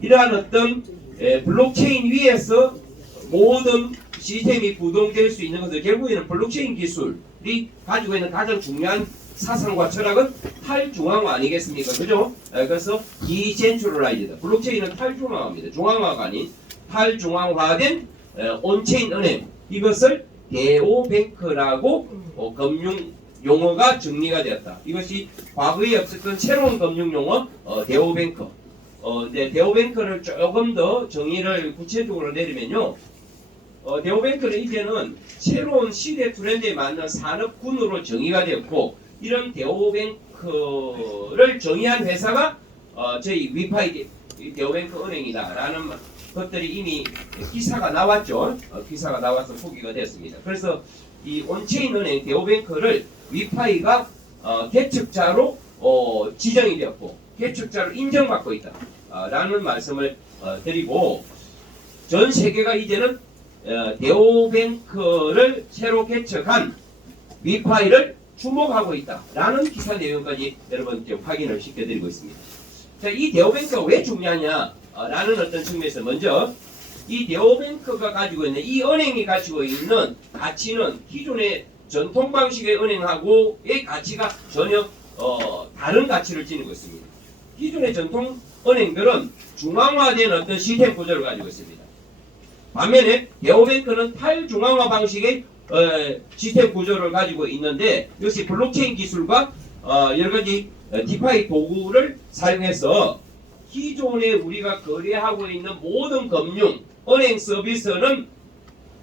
이러한 어떤 블록체인 위에서 모든 시스템이 구동될 수 있는 것은 결국에는 블록체인 기술이 가지고 있는 가장 중요한 사상과 철학은 탈중앙화 아니겠습니까? 그죠? 그래서 디센트럴라이즈다. 블록체인은 탈중앙화입니다. 중앙화가 아닌 탈중앙화된 온체인 은행, 이것을 대오뱅크라고 금융 용어가 정리가 되었다. 이것이 과거에 없었던 새로운 금융 용어 대오뱅크. 대오뱅크를 조금 더 정의를 구체적으로 내리면요. 대오뱅크는 이제는 새로운 시대 트렌드에 맞는 산업군으로 정의가 되었고, 이런 대오뱅크를 정의한 회사가 저희 위파이 대오뱅크 은행이다라는 것들이 이미 기사가 나왔죠. 기사가 나와서 소개가 됐습니다. 그래서 이 온체인 은행 대오뱅크를 위파이가 개척자로 지정이 되었고 개척자로 인정받고 있다 라는 말씀을 드리고, 전 세계가 이제는 대오뱅크를 새로 개척한 위파이를 주목하고 있다 라는 기사 내용까지 여러분 확인을 시켜드리고 있습니다. 자, 이 대오뱅크가 왜 중요하냐 라는 어떤 측면에서 먼저 이 대오뱅크가 가지고 있는, 이 은행이 가지고 있는 가치는 기존의 전통 방식의 은행하고의 가치가 전혀 다른 가치를 지니고 있습니다. 기존의 전통 은행들은 중앙화된 어떤 시스템 구조를 가지고 있습니다. 반면에 대오뱅크는 탈중앙화 방식의 시스템 구조를 가지고 있는데, 역시 블록체인 기술과 여러가지 디파이 도구를 사용해서 기존에 우리가 거래하고 있는 모든 금융, 은행 서비스는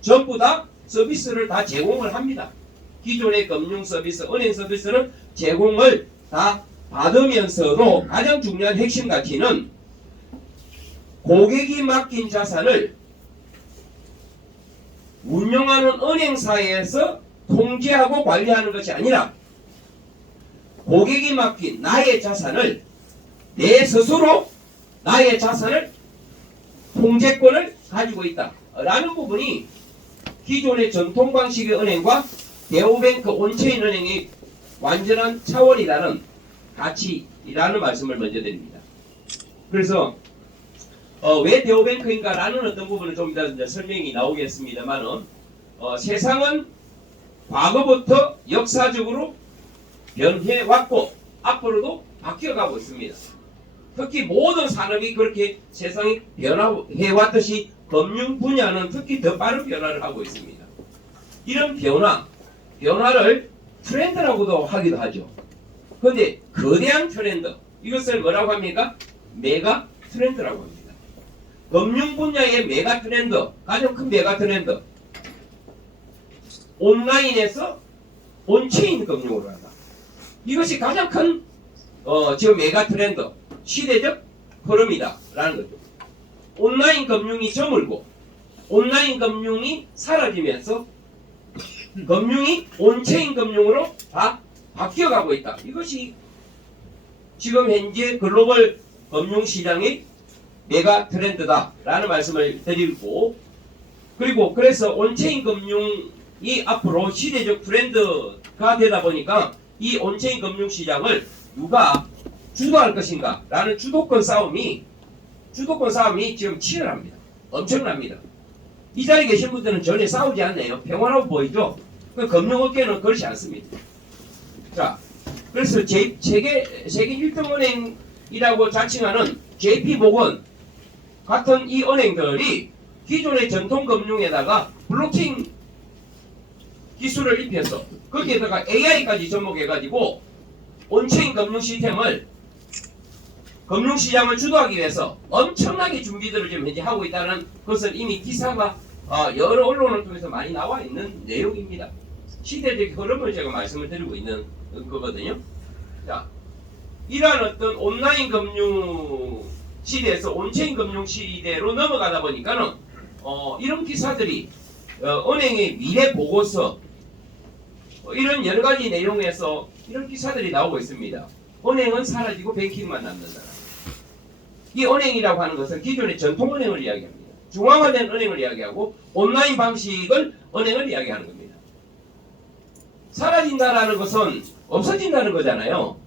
전부 다 서비스를 다 제공을 합니다. 기존의 금융 서비스, 은행 서비스는 제공을 다 받으면서도 가장 중요한 핵심 가치는 고객이 맡긴 자산을 운영하는 은행사에서 통제하고 관리하는 것이 아니라 고객이 맡긴 나의 자산을 내 스스로 나의 자산을 통제권을 가지고 있다 라는 부분이 기존의 전통 방식의 은행과 대오뱅크 온체인 은행의 완전한 차원이라는 가치라는 말씀을 먼저 드립니다. 그래서 왜 대오뱅크인가 라는 어떤 부분은 좀 이따 설명이 나오겠습니다만은 세상은 과거부터 역사적으로 변해왔고 앞으로도 바뀌어가고 있습니다. 특히 모든 산업이 그렇게 세상이 변화해왔듯이 금융 분야는 특히 더 빠른 변화를 하고 있습니다. 이런 변화를 트렌드라고도 하기도 하죠. 그런데 거대한 트렌드, 이것을 뭐라고 합니까? 메가 트렌드라고 합니다. 금융 분야의 메가 트렌드, 가장 큰 메가 트렌드, 온라인에서 온체인 금융으로 한다. 이것이 가장 큰 지금 메가 트렌드, 시대적 흐름이다 라는 거죠. 온라인 금융이 저물고 온라인 금융이 사라지면서 금융이 온체인 금융으로 다 바뀌어가고 있다. 이것이 지금 현재 글로벌 금융시장의 메가 트렌드다 라는 말씀을 드리고, 그리고 그래서 온체인 금융이 앞으로 시대적 트렌드가 되다 보니까 이 온체인 금융시장을 누가 주도할 것인가 라는 주도권 싸움이 지금 치열합니다. 엄청납니다. 이 자리에 계신 분들은 전혀 싸우지 않네요. 평화로워 보이죠? 금융업계는 그렇지 않습니다. 자, 그래서 세계 1등 은행이라고 자칭하는 JP모건 같은 이 은행들이 기존의 전통 금융에다가 블록체인 기술을 입혀서 거기에다가 AI까지 접목해가지고 온체인 금융 시스템을 금융시장을 주도하기 위해서 엄청나게 준비들을 지금 현재 하고 있다는 것은 이미 기사가 여러 언론을 통해서 많이 나와 있는 내용입니다. 시대적 흐름을 제가 말씀을 드리고 있는 거거든요. 자, 이러한 어떤 온라인 금융 시대에서 온체인 금융 시대로 넘어가다 보니까는 이런 기사들이 은행의 미래 보고서 이런 여러 가지 내용에서 이런 기사들이 나오고 있습니다. 은행은 사라지고 뱅킹만 남는다. 이 은행이라고 하는 것은 기존의 전통은행을 이야기합니다. 중앙화된 은행을 이야기하고 온라인 방식을 은행을 이야기하는 겁니다. 사라진다라는 것은 없어진다는 거잖아요.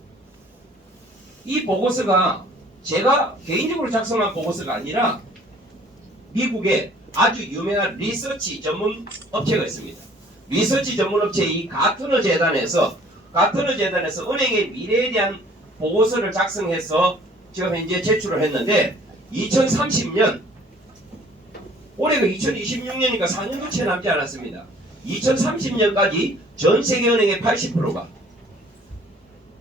이 보고서가 제가 개인적으로 작성한 보고서가 아니라 미국의 아주 유명한 리서치 전문 업체가 있습니다. 리서치 전문 업체 이 가트너 재단에서 은행의 미래에 대한 보고서를 작성해서 지금 현재 제출을 했는데 2030년 올해가 2026년이니까 4년도 채 남지 않았습니다. 2030년까지 전 세계 은행의 80%가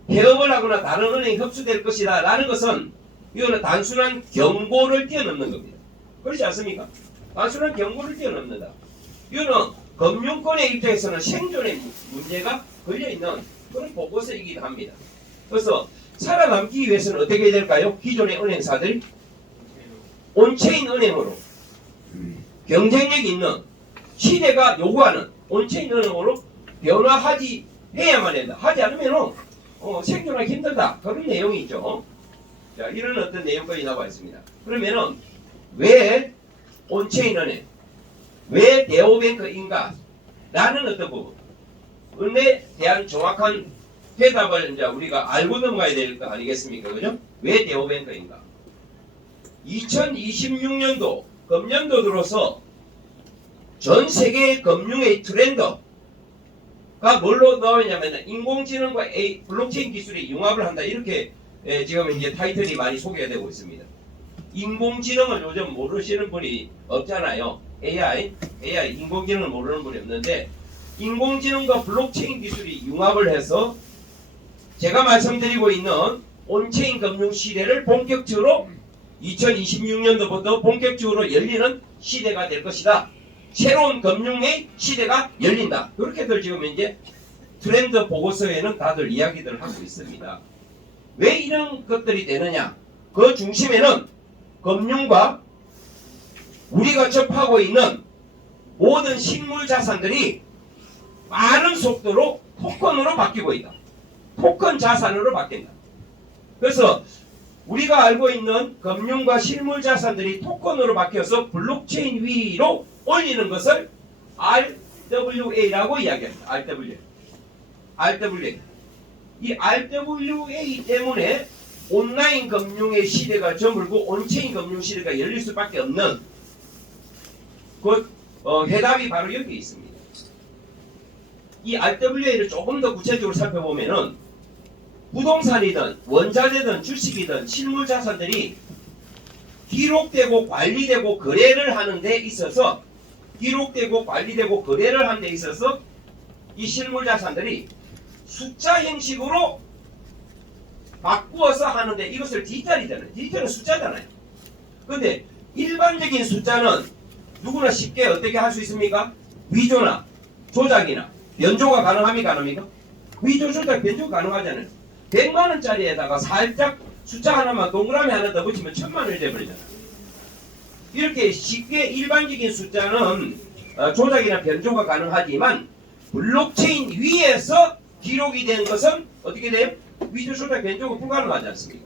폐업을 하거나 다른 은행이 흡수될 것이다 라는 것은 이거는 단순한 경고를 뛰어넘는 겁니다. 그렇지 않습니까? 단순한 경고를 뛰어넘는다. 이거는 금융권의 입장에서는 생존의 문제가 걸려있는 그런 보고서이기도 합니다. 그래서 살아남기 위해서는 어떻게 해야 될까요? 기존의 은행사들이 온체인 은행으로 경쟁력 있는 시대가 요구하는 온체인 은행으로 변화하지 해야만 된다. 하지 않으면 생존하기 힘들다. 그런 내용이 있죠. 자, 이런 어떤 내용까지 나와 있습니다. 그러면은 왜 온체인 은행, 왜 네오뱅크인가? 라는 어떤 부분에 대한 정확한 대답을 이제 우리가 알고 넘어가야 될 거 아니겠습니까? 그죠? 왜 네오뱅크인가? 2026년도 금년도 들어서 전 세계 금융의 트렌드가 뭘로 나오냐면 인공지능과 블록체인 기술이 융합을 한다. 이렇게 지금 이제 타이틀이 많이 소개가 되고 있습니다. 인공지능을 요즘 모르시는 분이 없잖아요. AI 인공지능을 모르는 분이 없는데 인공지능과 블록체인 기술이 융합을 해서 제가 말씀드리고 있는 온체인 금융 시대를 본격적으로 2026년도부터 본격적으로 열리는 시대가 될 것이다. 새로운 금융의 시대가 열린다. 그렇게들 지금 이제 트렌드 보고서에는 다들 이야기들을 하고 있습니다. 왜 이런 것들이 되느냐? 그 중심에는 금융과 우리가 접하고 있는 모든 실물 자산들이 빠른 속도로 토큰으로 바뀌고 있다. 토큰 자산으로 바뀐다. 그래서 우리가 알고 있는 금융과 실물 자산들이 토큰으로 바뀌어서 블록체인 위로 올리는 것을 RWA라고 이야기합니다. RWA. 이 RWA 때문에 온라인 금융의 시대가 저물고 온체인 금융 시대가 열릴 수밖에 없는 그 해답이 바로 여기 있습니다. 이 RWA를 조금 더 구체적으로 살펴보면은 부동산이든 원자재든 주식이든 실물 자산들이 기록되고 관리되고 거래를 하는 데 있어서 이 실물 자산들이 숫자 형식으로 바꾸어서 하는데 이것을 디지털이잖아요. 디지털은 숫자잖아요. 근데 일반적인 숫자는 누구나 쉽게 어떻게 할 수 있습니까? 위조나 조작이나 변조가 가능합니까? 위조, 조작, 변조 가능하잖아요. 100만원짜리에다가 살짝 숫자 하나만 동그라미 하나 더 붙이면 1000만원이 돼버리잖아요. 이렇게 쉽게 일반적인 숫자는 조작이나 변조가 가능하지만 블록체인 위에서 기록이 된 것은 어떻게 돼요? 위조, 조작, 변조가 불가능하지 않습니까?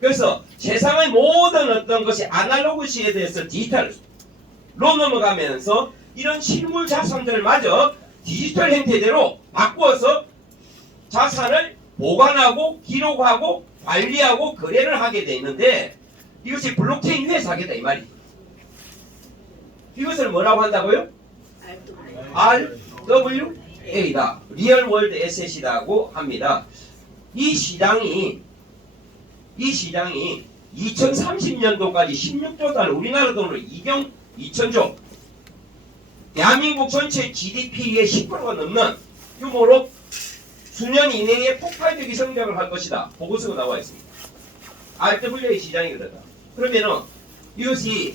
그래서 세상의 모든 어떤 것이 아날로그 시에 대해서 디지털로 넘어가면서 이런 실물 자산들마저 디지털 형태대로 바꾸어서 자산을 보관하고 기록하고 관리하고 거래를 하게 돼 있는데 이것이 블록체인 위에서 하겠다 이 말이죠. 이것을 뭐라고 한다고요? RWA다. 리얼 월드 에셋이라고 합니다. 이 시장이 2030년도까지 16조 달러, 우리나라 돈으로 2경 2천조, 대한민국 전체 GDP의 10%가 넘는 규모로 수년 이내에 폭발적인 성장을 할 것이다. 보고서가 나와 있습니다. RWA 시장이 그러다. 그러면은 이것이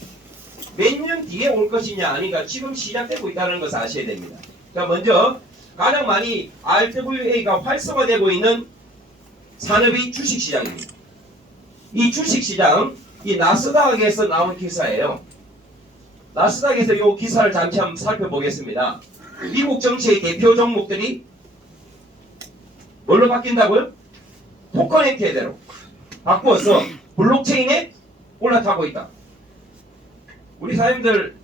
몇 년 뒤에 올 것이냐 아니가 지금 시작되고 있다는 것을 아셔야 됩니다. 자, 먼저 가장 많이 RWA가 활성화되고 있는 산업이 주식시장입니다. 이 주식시장, 이 나스닥에서 나온 기사예요. 나스닥에서 이 기사를 잠시 한번 살펴보겠습니다. 미국 정치의 대표 종목들이 뭘로 바뀐다고요? 토큰 형태대로 바꾸어서 블록체인에 올라타고 있다. 우리 사람들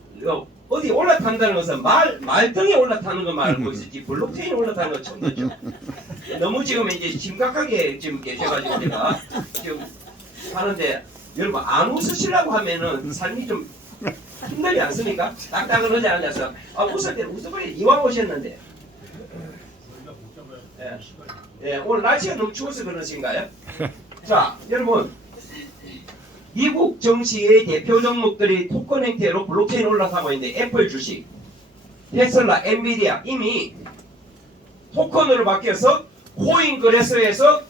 어디 올라탄다는 것은 말등에 올라타는 것만 알고 있었지 블록체인에 올라타는 건 처음 듣죠. 너무 지금 이제 심각하게 지금 계셔가지고 제가 지금 하는데 여러분 안 웃으시려고 하면은 삶이 좀 힘들지 않습니까? 딱딱은 하지 않아서 웃을 때는 웃어버리 이왕 오셨는데 예, 오늘 날씨가 너무 추워서 그러신가요? 자 여러분 미국 증시의 대표 종목들이 토큰 형태로 블록체인 올라가고 있는데 애플 주식, 테슬라, 엔비디아 이미 토큰으로 바뀌어서 코인 거래소에서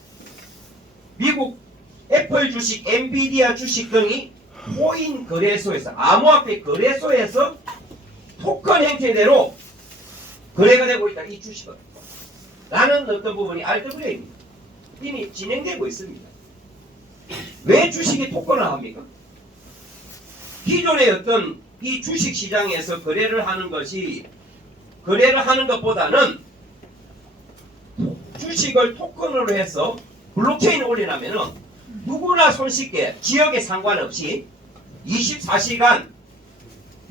미국 애플 주식, 엔비디아 주식 등이 코인 거래소에서 암호화폐 거래소에서 토큰 형태대로 거래가 되고 있다. 이 주식은 라는 어떤 부분이 RWA입니다. 이미 진행되고 있습니다. 왜 주식이 토큰화합니까? 기존의 어떤 이 주식 시장에서 거래를 하는 것보다는 주식을 토큰으로 해서 블록체인에 올리려면은 누구나 손쉽게 지역에 상관없이 24시간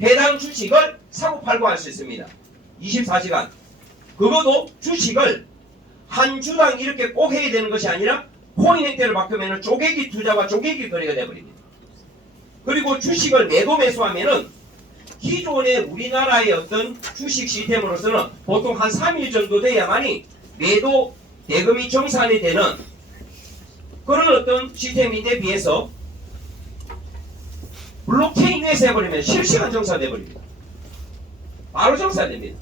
해당 주식을 사고 팔고 할 수 있습니다. 24시간. 그것도 주식을 한 주당 이렇게 꼭 해야 되는 것이 아니라 코인 형태를 바꾸면 쪼개기 투자와 쪼개기 거래가 되어버립니다. 그리고 주식을 매도 매수하면은 기존의 우리나라의 어떤 주식 시스템으로서는 보통 한 3일 정도 돼야만이 매도 대금이 정산이 되는 그런 어떤 시스템인데 비해서 블록체인에서 해버리면 실시간 정산돼 버립니다. 바로 정산됩니다.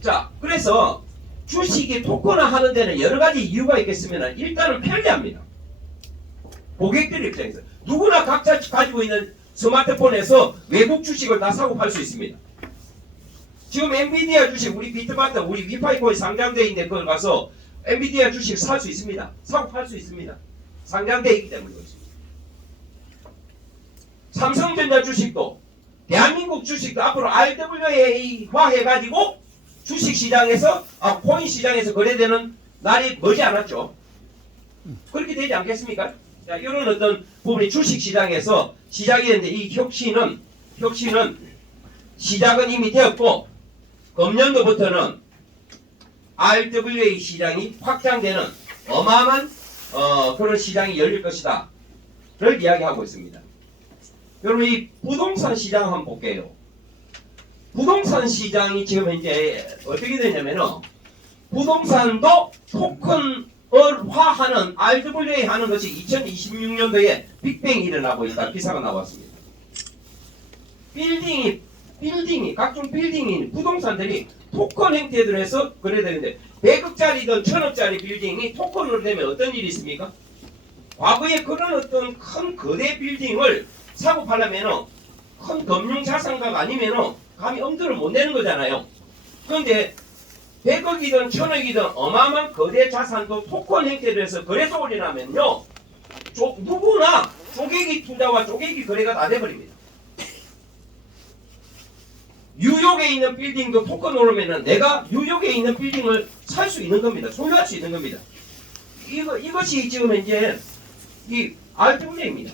자, 그래서 주식이 토큰화 하는 데는 여러 가지 이유가 있겠으면 일단은 편리합니다. 고객들 입장에서 누구나 각자 가지고 있는 스마트폰에서 외국 주식을 다 사고 팔 수 있습니다. 지금 엔비디아 주식 우리 비트바트 우리 위파이코에 상장되어 있는데 그걸 가서 엔비디아 주식 살 수 있습니다. 사고 팔 수 있습니다. 상장되어 있기 때문에 그렇습니다. 삼성전자 주식도 대한민국 주식도 앞으로 RWA화 해가지고 주식 시장에서 코인 시장에서 거래되는 날이 머지 않았죠. 그렇게 되지 않겠습니까? 자, 이런 어떤 부분이 주식 시장에서 시작이 됐는데 이 혁신은 시작은 이미 되었고 금년도부터는 RWA 시장이 확장되는 어마어마한 그런 시장이 열릴 것이다 를 이야기하고 있습니다. 여러분 이 부동산 시장 한번 볼게요. 부동산 시장이 지금 현재 어떻게 되냐면은 부동산도 토큰화하는 RWA 하는 것이 2026년도에 빅뱅이 일어나고 있다. 기사가 나왔습니다. 빌딩이 각종 빌딩이 부동산들이 토큰 형태로 해서 거래되는데 100억짜리든 1000억짜리 빌딩이 토큰으로 되면 어떤 일이 있습니까? 과거에 그런 어떤 큰 거대 빌딩을 사고 팔려면 큰 금융자산가가 아니면 감히 엄두를 못 내는 거잖아요. 그런데 100억이든 1000억이든 어마어마한 거대 자산도 토큰 형태로 해서 거래소 올리려면요 누구나 쪼개기 투자와 쪼개기 거래가 다 돼버립니다. 뉴욕에 있는 빌딩도 토큰 오르면은 내가 뉴욕에 있는 빌딩을 살 수 있는 겁니다. 소유할 수 있는 겁니다. 이것이 지금 이제 이 RWA입니다.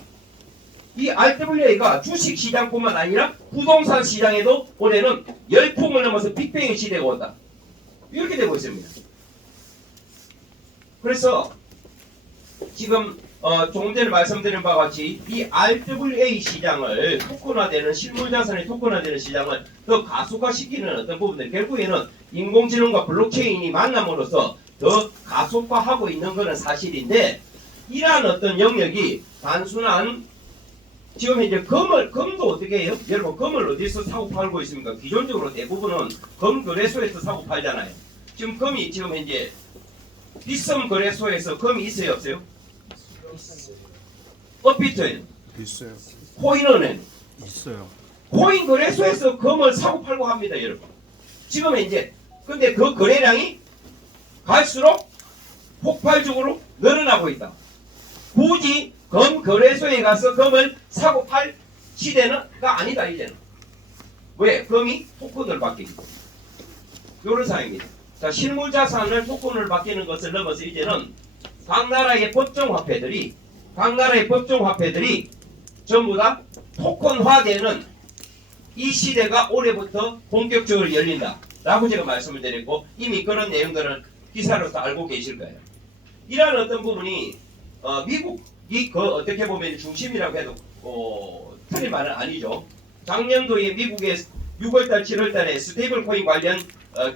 이 RWA가 주식 시장뿐만 아니라 부동산 시장에도 올해는 열풍을 넘어서 빅뱅의 시대가 온다. 이렇게 되고 있습니다. 그래서 지금 조금 전에 말씀드린 바와 같이 이 RWA 시장을 토큰화되는 실물자산의 토큰화되는 시장을 더 가속화시키는 어떤 부분들 결국에는 인공지능과 블록체인이 만남으로써 더 가속화하고 있는 것은 사실인데 이러한 어떤 영역이 단순한 지금 이제 금도 어떻게 해요? 여러분 금을 어디서 사고 팔고 있습니까? 기존적으로 대부분은 금 거래소에서 사고 팔잖아요. 지금 금이 지금 이제 비썸 거래소에서 금이 있어요 없어요? 업비트에는 있어요. 코인은행 있어요. 코인 거래소에서 금을 사고 팔고 합니다 여러분. 지금 이제 근데 그 거래량이 갈수록 폭발적으로 늘어나고 있다. 굳이 금 거래소에 가서 금을 사고 팔 시대는가 아니다 이제는. 왜? 금이 토큰을 바뀌기 때문에. 이런 상황입니다. 자, 실물자산을 토큰을 바뀌는 것을 넘어서 이제는 각 나라의 법정화폐들이 전부 다 토큰화되는 이 시대가 올해부터 본격적으로 열린다 라고 제가 말씀을 드렸고 이미 그런 내용들은 기사로서 알고 계실 거예요. 이러한 어떤 부분이 미국 어떻게 보면 중심이라고 해도 틀린 말은 아니죠. 작년도에 미국의 6월달, 7월달에 스테이블 코인 관련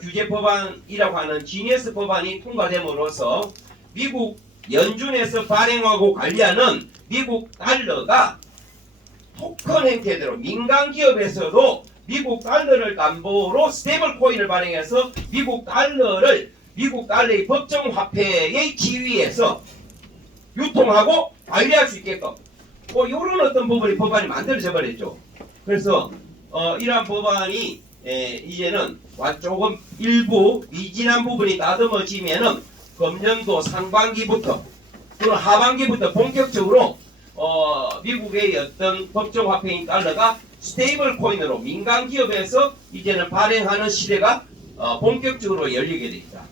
규제 법안이라고 하는 지니어스 법안이 통과됨으로써 미국 연준에서 발행하고 관리하는 미국 달러가 토큰 형태대로 민간 기업에서도 미국 달러를 담보로 스테이블 코인을 발행해서 미국 달러의 법정 화폐의 지위에서 유통하고 관리할 수 있게끔 이런 어떤 법안이 만들어져 버렸죠. 그래서 이러한 법안이 이제는 조금 일부 미진한 부분이 다듬어지면은 금년도 상반기부터 또는 하반기부터 본격적으로 미국의 어떤 법정 화폐인 달러가 스테이블 코인으로 민간 기업에서 이제는 발행하는 시대가 본격적으로 열리게 돼 있다.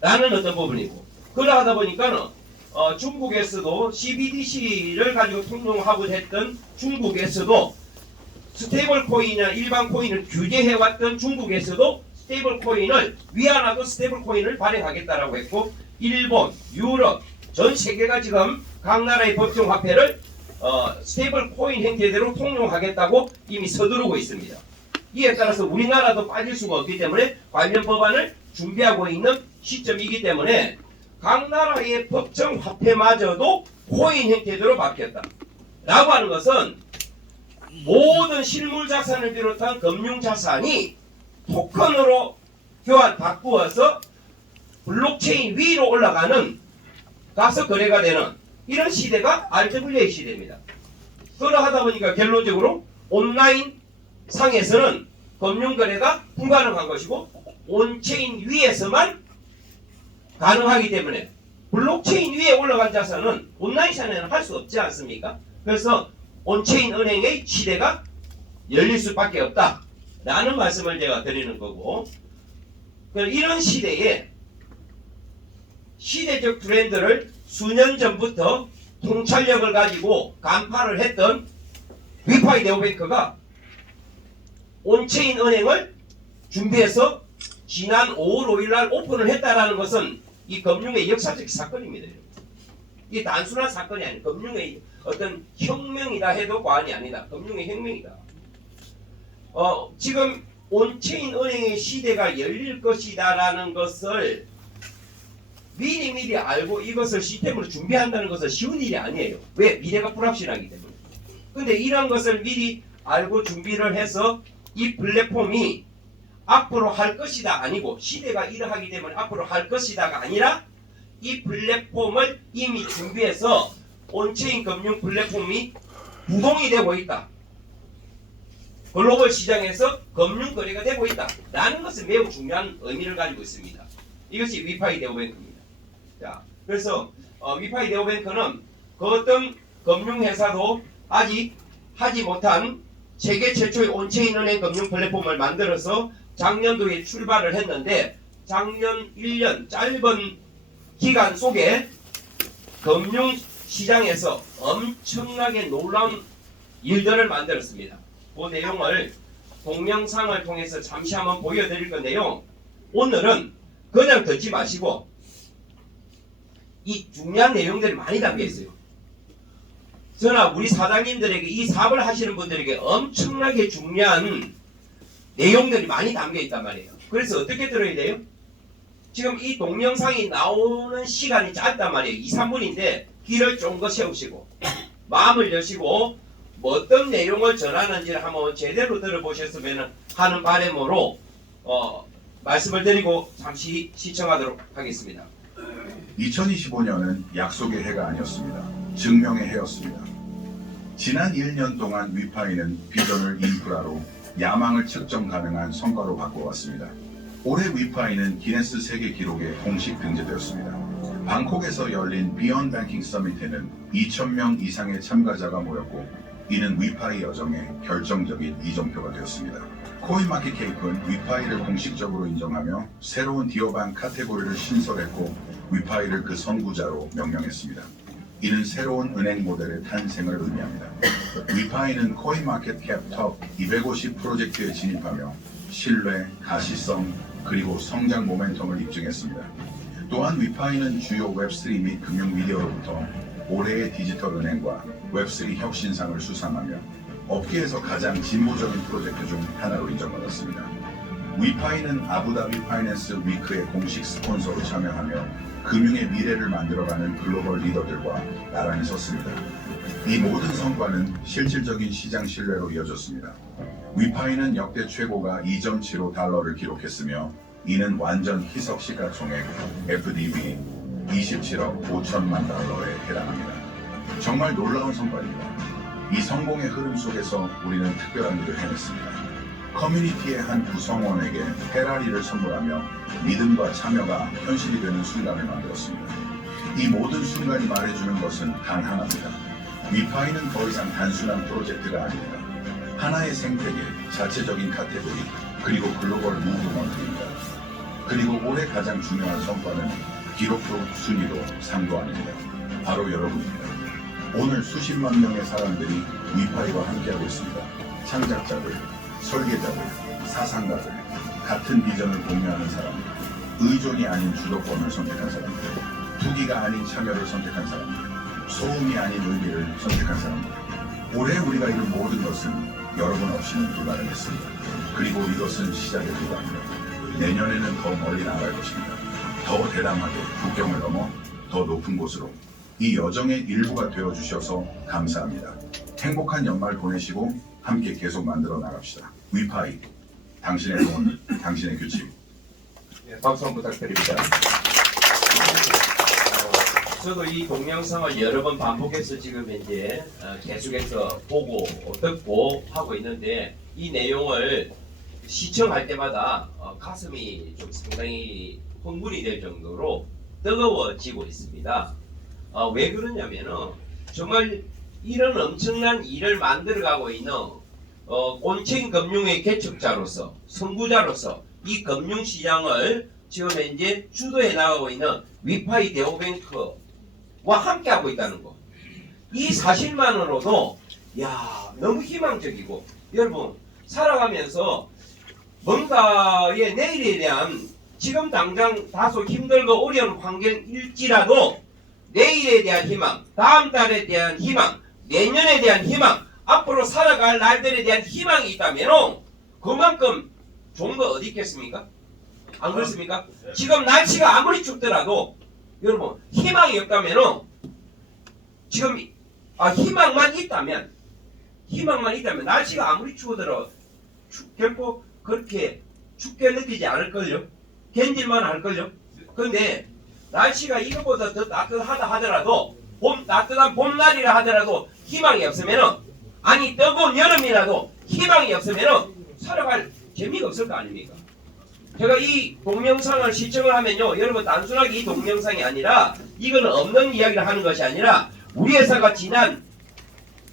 라는 어떤 부분이고, 그러하다 보니까는 중국에서도 CBDC를 가지고 통용하고 했던 중국에서도 스테이블 코인이나 일반 코인을 규제해왔던 중국에서도 스테이블 코인을 위안화도 스테이블 코인을 발행하겠다라고 했고, 일본, 유럽 전 세계가 지금 각 나라의 법정 화폐를 스테이블 코인 형태대로 통용하겠다고 이미 서두르고 있습니다. 이에 따라서 우리나라도 빠질 수가 없기 때문에 관련 법안을 준비하고 있는 시점이기 때문에 각 나라의 법정 화폐마저도 코인 형태대로 바뀌었다 라고 하는 것은 모든 실물 자산을 비롯한 금융 자산이 토큰으로 바꾸어서 블록체인 위로 올라가는, 가서 거래가 되는 이런 시대가 RWA 시대입니다. 그러하다 보니까 결론적으로 온라인 상에서는 금융 거래가 불가능한 것이고 온체인 위에서만 가능하기 때문에 블록체인 위에 올라간 자산은 온라인 상에는 할 수 없지 않습니까? 그래서 온체인 은행의 시대가 열릴 수밖에 없다 라는 말씀을 제가 드리는 거고, 이런 시대에 시대적 트렌드를 수년 전부터 통찰력을 가지고 간파를 했던 위파이 네오뱅크가 온체인 은행을 준비해서 지난 5월 5일 날 오픈을 했다라는 것은 이 금융의 역사적 사건입니다. 이게 단순한 사건이 아니에요. 금융의 어떤 혁명이다 해도 과언이 아니다. 금융의 혁명이다. 지금 온체인 은행의 시대가 열릴 것이다라는 것을 미리 알고 이것을 시스템으로 준비한다는 것은 쉬운 일이 아니에요. 왜? 미래가 불확실하기 때문에. 근데 이런 것을 미리 알고 준비를 해서 이 플랫폼이 앞으로 할 것이다 아니고, 시대가 이러하기 때문에 앞으로 할 것이다가 아니라 이 플랫폼을 이미 준비해서 온체인 금융 플랫폼이 부동이 되고 있다. 글로벌 시장에서 금융 거래가 되고 있다 라는 것은 매우 중요한 의미를 가지고 있습니다. 이것이 위파이 네오뱅크입니다. 자, 그래서 위파이 네오뱅크는 그 어떤 금융회사도 아직 하지 못한 세계 최초의 온체인 은행 금융 플랫폼을 만들어서 작년도에 출발을 했는데, 작년 1년 짧은 기간 속에 금융 시장에서 엄청나게 놀라운 일들을 만들었습니다. 그 내용을 동영상을 통해서 잠시 한번 보여드릴 건데요. 오늘은 그냥 듣지 마시고 이 중요한 내용들이 많이 담겨 있어요. 저나 우리 사장님들에게, 이 사업을 하시는 분들에게 엄청나게 중요한 내용들이 많이 담겨 있단 말이에요. 그래서 어떻게 들어야 돼요? 지금 이 동영상이 나오는 시간이 짧단 말이에요. 2, 3분인데 귀를 쫑긋 세우시고 마음을 여시고 어떤 내용을 전하는지를 한번 제대로 들어보셨으면 하는 바람으로 말씀을 드리고 잠시 시청하도록 하겠습니다. 2025년은 약속의 해가 아니었습니다. 증명의 해였습니다. 지난 1년 동안 위파이는 비전을 인프라로 야망을 측정 가능한 성과로 바꿔왔습니다. 올해 위파이는 기네스 세계 기록에 공식 등재되었습니다. 방콕에서 열린 비욘드 뱅킹 서밋에는 2,000명 이상의 참가자가 모였고, 이는 위파이 여정의 결정적인 이정표가 되었습니다. 코인마켓케이프는 위파이를 공식적으로 인정하며 새로운 디오반 카테고리를 신설했고, 위파이를 그 선구자로 명명했습니다. 이는 새로운 은행 모델의 탄생을 의미합니다. 위파이는 코인마켓캡 톱 250 프로젝트에 진입하며 신뢰, 가시성, 그리고 성장 모멘텀을 입증했습니다. 또한 위파이는 주요 웹3 및 금융 미디어로부터 올해의 디지털 은행과 웹3 혁신상을 수상하며 업계에서 가장 진보적인 프로젝트 중 하나로 인정받았습니다. 위파이는 아부다비 파이낸스 위크의 공식 스폰서로 참여하며 금융의 미래를 만들어가는 글로벌 리더들과 나란히 섰습니다. 이 모든 성과는 실질적인 시장 신뢰로 이어졌습니다. 위파이는 역대 최고가 2.75달러를 기록했으며 이는 완전 희석 시가총액 FDB 27억 5천만 달러에 해당합니다. 정말 놀라운 성과입니다. 이 성공의 흐름 속에서 우리는 특별한 일을 해냈습니다. 커뮤니티의 한 구성원에게 페라리를 선물하며 믿음과 참여가 현실이 되는 순간을 만들었습니다. 이 모든 순간이 말해주는 것은 단 하나입니다. 위파이는 더 이상 단순한 프로젝트가 아닙니다. 하나의 생태계, 자체적인 카테고리, 그리고 글로벌 무브먼트입니다. 그리고 올해 가장 중요한 성과는 기록도 순위도 상도 아닙니다. 바로 여러분입니다. 오늘 수십만 명의 사람들이 위파이와 함께하고 있습니다. 창작자들, 설계자들, 사상가들, 같은 비전을 공유하는 사람들, 의존이 아닌 주도권을 선택한 사람들, 투기가 아닌 참여를 선택한 사람들, 소음이 아닌 의미를 선택한 사람들. 올해 우리가 이룬 모든 것은 여러분 없이는 불가능했습니다. 그리고 이것은 시작에 불과합니다. 내년에는 더 멀리 나갈 것입니다. 더 대담하게 국경을 넘어 더 높은 곳으로. 이 여정의 일부가 되어주셔서 감사합니다. 행복한 연말 보내시고 함께 계속 만들어 나갑시다. 위파이, 당신의 돈, 당신의 규칙. 박수 한번 부탁드립니다. 저도 이 동영상을 여러 번 반복해서 지금 이제 계속해서 보고 듣고 하고 있는데 이 내용을 시청할 때마다 가슴이 좀 상당히 흥분이 될 정도로 뜨거워지고 있습니다. 왜 그러냐면은 정말 이런 엄청난 일을 만들어가고 있는 온체인 금융의 개척자로서 선구자로서 이 금융시장을 지금 현재 주도해 나가고 있는 위파이 대우뱅크와 함께하고 있다는 거. 이 사실만으로도 너무 희망적이고, 여러분 살아가면서 뭔가의 내일에 대한 지금 당장 다소 힘들고 어려운 환경일지라도 내일에 대한 희망, 다음 달에 대한 희망, 내년에 대한 희망, 앞으로 살아갈 날들에 대한 희망이 있다면 그만큼 좋은 거 어디 있겠습니까? 안 그렇습니까? 지금 날씨가 아무리 춥더라도 여러분 희망이 없다면 지금 희망만 있다면 날씨가 아무리 추워더라도 결코 그렇게 춥게 느끼지 않을걸요? 견딜만 할걸요? 근데 날씨가 이거보다 더 따뜻하다 하더라도 따뜻한 봄날이라 하더라도 희망이 없으면은 뜨거운 여름이라도 희망이 없으면은 살아갈 재미가 없을 거 아닙니까? 제가 이 동영상을 시청을 하면요, 여러분 단순하게 이 동영상이 아니라 이거는 없는 이야기를 하는 것이 아니라 우리 회사가 지난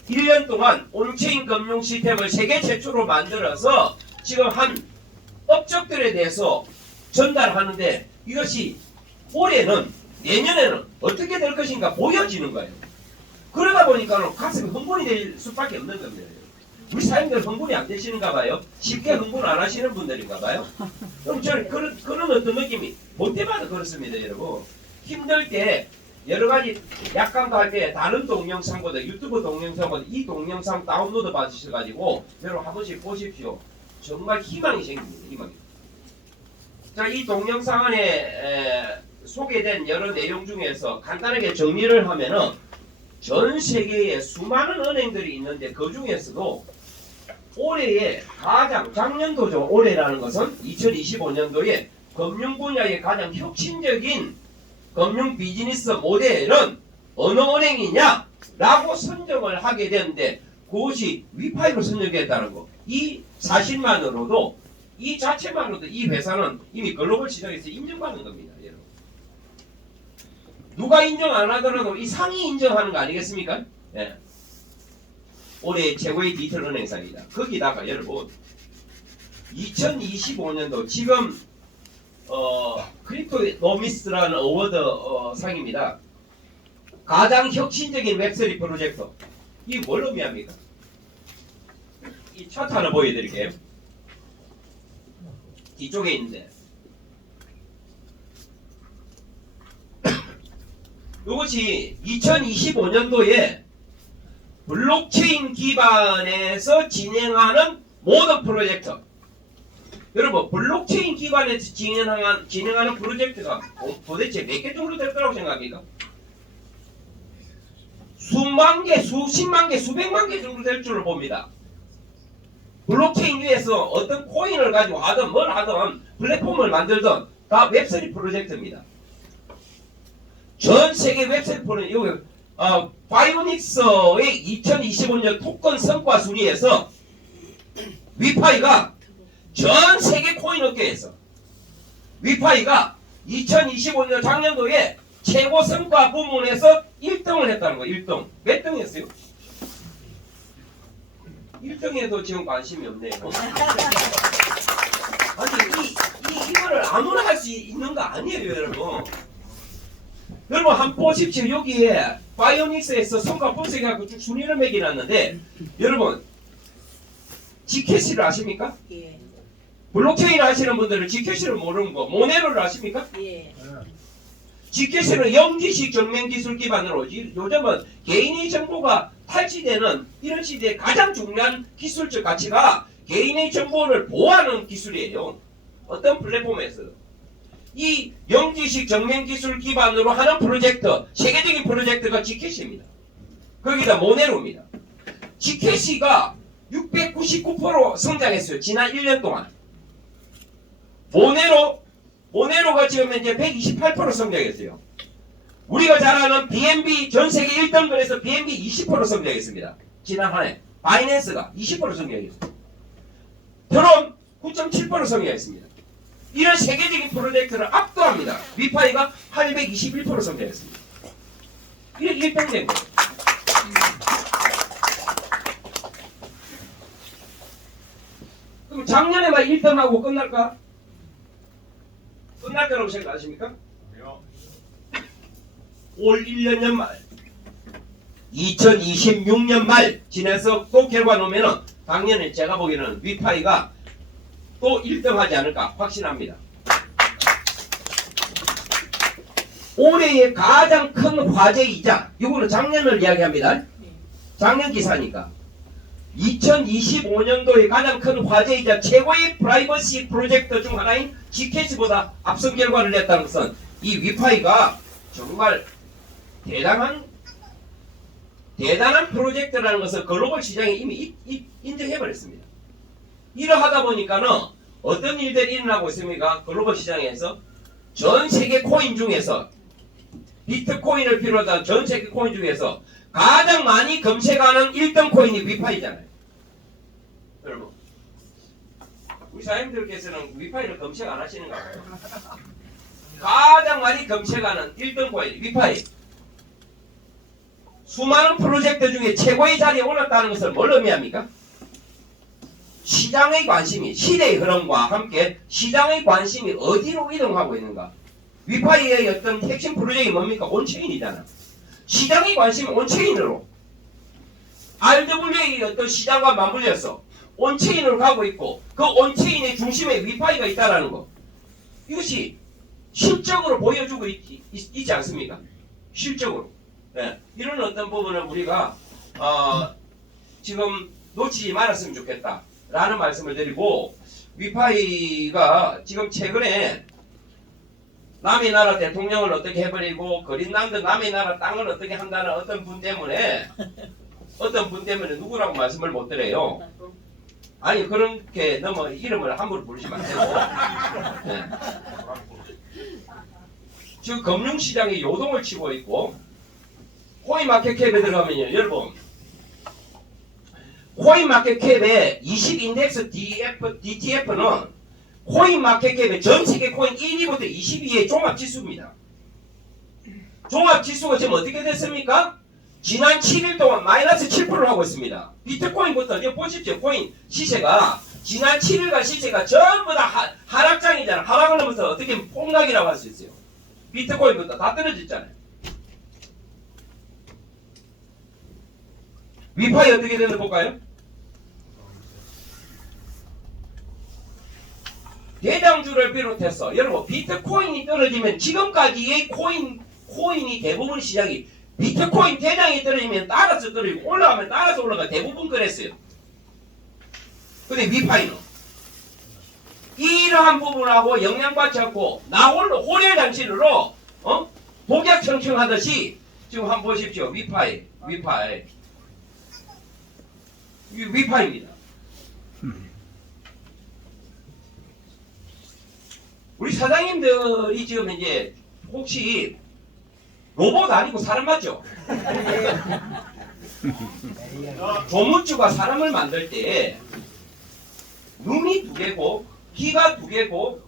1년 동안 온체인 금융 시스템을 세계 최초로 만들어서 지금 한 업적들에 대해서 전달하는데 이것이 올해는 내년에는 어떻게 될 것인가 보여지는 거예요. 그러다 보니까 가슴이 흥분이 될 수밖에 없는 겁니다. 우리 사장님들 흥분이 안 되시는가 봐요. 쉽게 흥분 안 하시는 분들인가 봐요. 그럼 저는 그런 어떤 느낌이 볼 때마다 그렇습니다, 여러분. 힘들 때 여러 가지 약간도 할 때 다른 동영상보다 유튜브 동영상보다 이 동영상 다운로드 받으셔가지고 여러분 한 번씩 보십시오. 정말 희망이 생깁니다. 희망이. 자, 이 동영상 안에 소개된 여러 내용 중에서 간단하게 정리를 하면은 전 세계에 수많은 은행들이 있는데 그 중에서도 올해의 가장 작년도죠. 올해라는 것은 2025년도에 금융 분야의 가장 혁신적인 금융 비즈니스 모델은 어느 은행이냐라고 선정을 하게 되는데 그것이 위파이로 선정됐다는 거. 이 사실만으로도 이 자체만으로도 이 회사는 이미 글로벌 시장에서 인정받는 겁니다. 여러분. 누가 인정 안 하더라도 이 상이 인정하는 거 아니겠습니까? 예. 올해 최고의 디지털 은행상이다. 거기다가 여러분 2025년도 지금 크립토노미스라는 어워드 상입니다. 가장 혁신적인 웹3 프로젝트. 이게 뭘 의미합니까? 이 차트 하나 보여드릴게요. 뒤쪽에 있는데 이것이 2025년도에 블록체인 기반에서 진행하는 모든 프로젝트. 여러분, 블록체인 기반에서 진행하는 프로젝트가 도대체 몇 개 정도 될 거라고 생각합니까? 수만 개, 수십만 개, 수백만 개 정도 될 줄로 봅니다. 블록체인 위에서 어떤 코인을 가지고 하든 뭘 하든 플랫폼을 만들든 다 웹3 프로젝트입니다. 전 세계 웹3 프로젝트, 여기 파이오닉스의 2025년 토큰 성과 순위에서 위파이가 전 세계 코인 업계에서 위파이가 2025년 작년도에 최고 성과 부문에서 1등을 했다는 거예요. 1등. 몇 등 했어요? 1등에도 지금 관심이 없네요. 아니 이거를 아무나 할 수 있는 거 아니에요, 여러분. 여러분 한번 보십시오. 여기에 파이오닉스에서 성과 분석해갖고 쭉 순위를 매겨놨는데, 여러분 G캐시를 아십니까? 예. 블록체인 하시는 분들은 G캐시를 모르는 거, 모네로를 아십니까? 예. G캐시는 영지식 정면 기술 기반으로 요즘은 개인의 정보가 탈취되는 이런 시대에 가장 중요한 기술적 가치가 개인의 정보를 보호하는 기술이에요. 어떤 플랫폼에서도. 이 영지식 정면 기술 기반으로 하는 프로젝트, 세계적인 프로젝트가 G캐시입니다. 거기다 모네로입니다. G캐시가 699% 성장했어요. 지난 1년 동안. 모네로가 지금 현재 128% 성장했어요. 우리가 잘 아는 BNB 전 세계 1등권에서 BNB 20% 성장했습니다. 지난 한 해. 바이낸스가 20% 성장했습니다. 드론 9.7% 성장했습니다. 이런 세계적인 프로젝트를 압도합니다. 위파이가 821% 성장했습니다. 이렇게 1등 된 거예요. 그럼 작년에만 1등하고 끝날까? 끝날 거라고 생각하십니까? 올 1년 연말 2026년 말 지나서 또 결과 놓으면은 작년에 제가 보기에는 위파이가 또 1등 하지 않을까 확신합니다. 올해의 가장 큰 화제이자, 이거는 작년을 이야기합니다. 작년 기사니까 2025년도에 가장 큰 화제이자 최고의 프라이버시 프로젝트 중 하나인 G캐시보다 앞선 결과를 냈다는 것은 이 위파이가 정말 대단한 프로젝트라는 것을 글로벌 시장에 이미 인정해버렸습니다. 이러하다 보니까는 어떤 일들이 일어나고 있습니까? 글로벌 시장에서 전 세계 코인 중에서 비트코인을 비롯한 전 세계 코인 중에서 가장 많이 검색하는 1등 코인이 위파이잖아요. 여러분, 우리 사장님들께서는 위파이를 검색 안 하시는가 봐요. 가장 많이 검색하는 1등 코인 위파이. 수많은 프로젝트 중에 최고의 자리에 올랐다는 것을 뭘 의미합니까? 시장의 관심이, 시대의 흐름과 함께 시장의 관심이 어디로 이동하고 있는가? 위파이의 어떤 핵심 프로젝트가 뭡니까? 온체인이잖아. 시장의 관심이 온체인으로, RWA의 어떤 시장과 맞물려서 온체인으로 가고 있고, 그 온체인의 중심에 위파이가 있다는 거, 이것이 실적으로 보여주고 있지 않습니까? 실적으로. 네. 이런 어떤 부분을 우리가 지금 놓치지 말았으면 좋겠다 라는 말씀을 드리고, 위파이가 지금 최근에 남의 나라 대통령을 어떻게 해버리고 그린란드 남의 나라 땅을 어떻게 한다는 어떤 분 때문에 누구라고 말씀을 못 드려요. 아니 그렇게 너무 이름을 함부로 부르시면 안 되고, 네. 지금 금융시장이 요동을 치고 있고, 코인마켓캡에 들어가면요, 여러분, 코인마켓캡의 20인덱스 DTF는 코인마켓캡의 전세계 코인 1위부터 22위의 종합지수입니다. 종합지수가 지금 어떻게 됐습니까? 지난 7일 동안 마이너스 7%를 하고 있습니다. 비트코인부터 이제 보십시오. 코인 시세가 지난 7일간 시세가 전부 다 하락장이잖아. 하락을 하면서 어떻게 보면 폭락이라고 할 수 있어요. 비트코인부터 다 떨어졌잖아요. 위파이 어떻게 되는지 볼까요? 대장주를 비롯해서 여러분 비트코인이 떨어지면 지금까지의 코인 코인이 대부분 시장이 비트코인 대장이 떨어지면 따라서 떨어지고 올라가면 따라서 올라가 대부분 그랬어요. 근데 위파이는 이러한 부분하고 영향받지 않고 나 홀로 호래장신으로 독약 청청하듯이 지금 한번 보십시오. 위파입니다. 우리 사장님들이 지금 이제 혹시 로봇 아니고 사람 맞죠? 조물주가 사람을 만들 때 눈이 두 개고 귀가 두 개고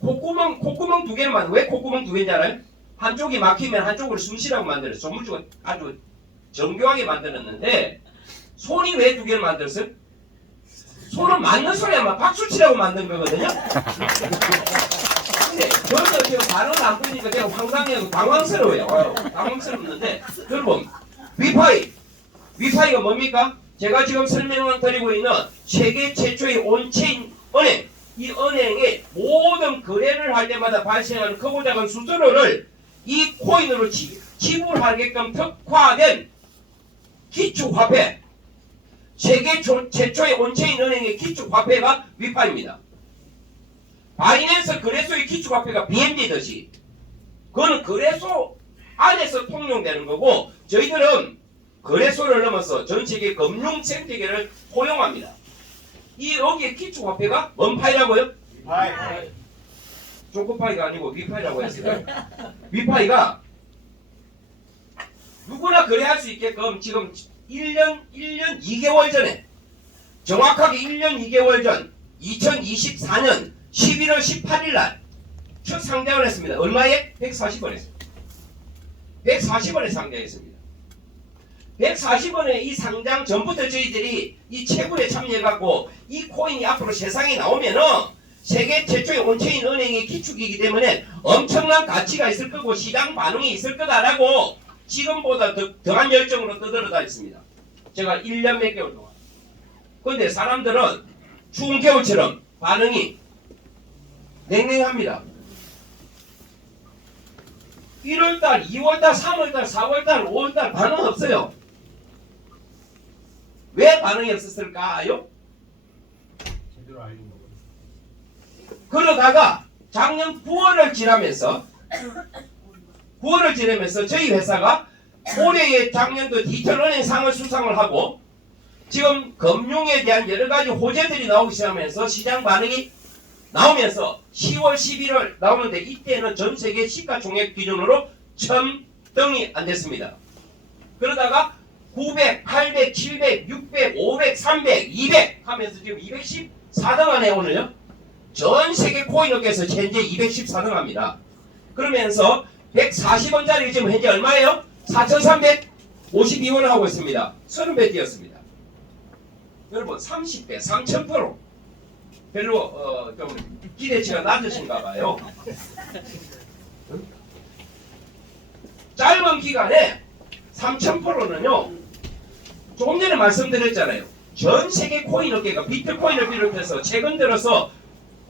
콧구멍 두 개만 왜 콧구멍 두 개인지 알아요? 한쪽이 막히면 한쪽으로 숨 쉬라고 만들었어요. 조물주가 아주 정교하게 만들었는데 손이 왜 두 개를 만들었어요? 손은 맞는 소리 하면 박수 치라고 만든 거거든요. 근데 저는 지금 반응을 안 보니까 제가 황당해서 당황스러워요. 당황스럽는데 여러분 위파이가 뭡니까? 제가 지금 설명을 드리고 있는 세계 최초의 온체인 은행, 이 은행의 모든 거래를 할 때마다 발생하는 크고 작은 수수료를 이 코인으로 지불하게끔 특화된 기축화폐, 세계 최초의 온체인 은행의 기축화폐가 위파입니다. 바이낸스 거래소의 기축화폐가 BNB듯이 그거는 거래소 안에서 통용되는 거고 저희들은 거래소를 넘어서 전 세계 금융 생태계를 포용합니다. 이 여기에 기축화폐가 뭔 파이라고요? 위파이. 초코파이가 아니고 위파이라고 했어요. 위파이가 누구나 거래할 수 있게끔 지금 1년 2개월 전에 정확하게 1년 2개월 전 2024년 11월 18일 날 첫 상장을 했습니다. 얼마에? 140원 했습니다. 140원에 상장했습니다. 140원에 이 상장 전부터 저희들이 이 채굴에 참여해갖고 이 코인이 앞으로 세상에 나오면은 세계 최초의 온체인 은행의 기축이기 때문에 엄청난 가치가 있을 거고 시장 반응이 있을 거다라고 지금보다 더한 열정으로 떠들어다 있습니다. 제가 1년 몇 개월 동안. 그런데 사람들은 추운 겨울처럼 반응이 냉랭합니다. 1월달, 2월달, 3월달, 4월달, 5월달 반응 없어요. 왜 반응이 없었을까요? 제대로 알린 거. 그러다가 작년 9월을 지나면서 저희 회사가 올해의 작년도 디지털은행상을 수상을 하고 지금 금융에 대한 여러 가지 호재들이 나오기 시작하면서 시장 반응이 나오면서 10월, 11월 나오는데 이때는 전 세계 시가총액 기준으로 1000등이 안 됐습니다. 그러다가 900, 800, 700, 600, 500, 300, 200 하면서 지금 214등 안에 오늘요. 전 세계 코인업계에서 현재 214등 합니다. 그러면서 140원짜리 지금 현재 얼마예요? 4,352원 하고 있습니다. 30배 뛰었습니다. 여러분 30배, 3000%. 별로 좀 기대치가 낮으신가 봐요. 짧은 기간에 3000%는요. 조금 전에 말씀드렸잖아요. 전 세계 코인업계가 비트코인을 비롯해서 최근 들어서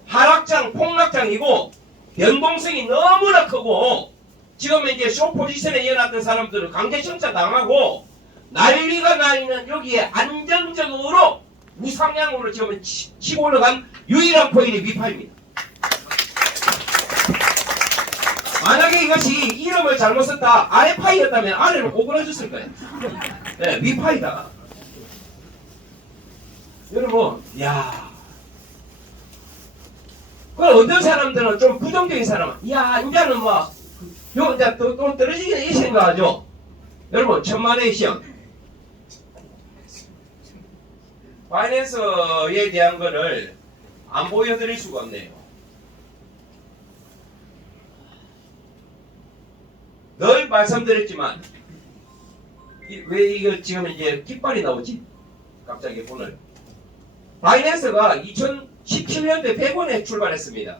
하락장, 폭락장이고 변동성이 너무나 크고 지금 이제 숏포지션에 이어놨던 사람들은 강제 청차 당하고 난리가 나 있는 여기에 안정적으로 무상향으로 지금 치고 올라간 유일한 코인이 위파입니다. 만약에 이것이 이름을 잘못 썼다 아래파이였다면 아래로 오그라졌을 거예요. 네, 위파이다. 여러분, 야. 그럼 어떤 사람들은 좀 부정적인 사람은, 야, 이제는 뭐, 이제 또 떨어지긴 이 생각하죠. 여러분, 천만의 시험. 바이낸스에 대한 거를 안 보여드릴 수가 없네요. 늘 말씀드렸지만, 왜 이거 지금 이제 깃발이 나오지? 갑자기 오늘. 바이낸스가 2017년도에 100원에 출발했습니다.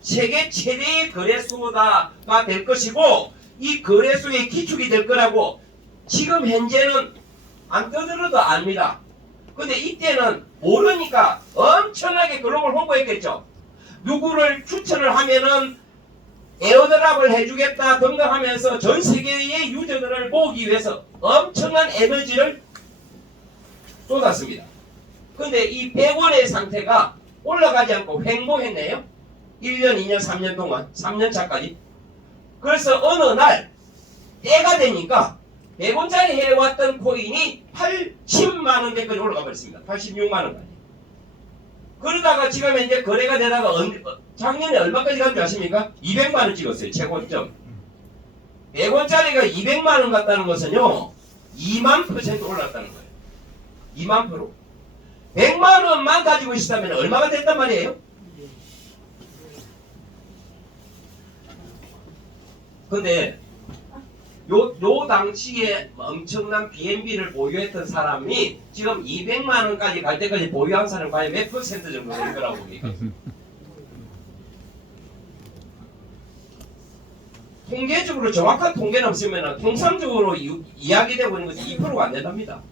세계 최대의 거래소가 될 것이고 이 거래소의 기축이 될 거라고 지금 현재는 안 떠들어도 압니다. 근데 이때는 모르니까 엄청나게 글로벌 홍보했겠죠. 누구를 추천을 하면은 에어드랍을 해주겠다 등등하면서 전 세계의 유저들을 모으기 위해서 엄청난 에너지를 쏟았습니다. 근데 이 100원의 상태가 올라가지 않고 횡보했네요. 1년, 2년, 3년 동안, 3년 차까지. 그래서 어느 날 때가 되니까 100원짜리 해왔던 코인이 80만 원대까지 올라가 버렸습니다. 86만 원까지. 그러다가 지금 이제 거래가 되다가 작년에 얼마까지 간 줄 아십니까? 200만 원 찍었어요. 최고점. 100원짜리가 200만 원 갔다는 것은요. 2만 % 올랐다는 거예요. 2만 %. 100만 원만 가지고 있었다면 얼마가 됐단 말이에요? 근데 요 당시에 엄청난 BNB를 보유했던 사람이 지금 200만 원까지 갈 때까지 보유한 사람이 과연 몇 % 정도 될 거라고 봅니까? 통계적으로 정확한 통계는 없으면 통상적으로 이야기되고 있는 것이 2%가 안 된답니다.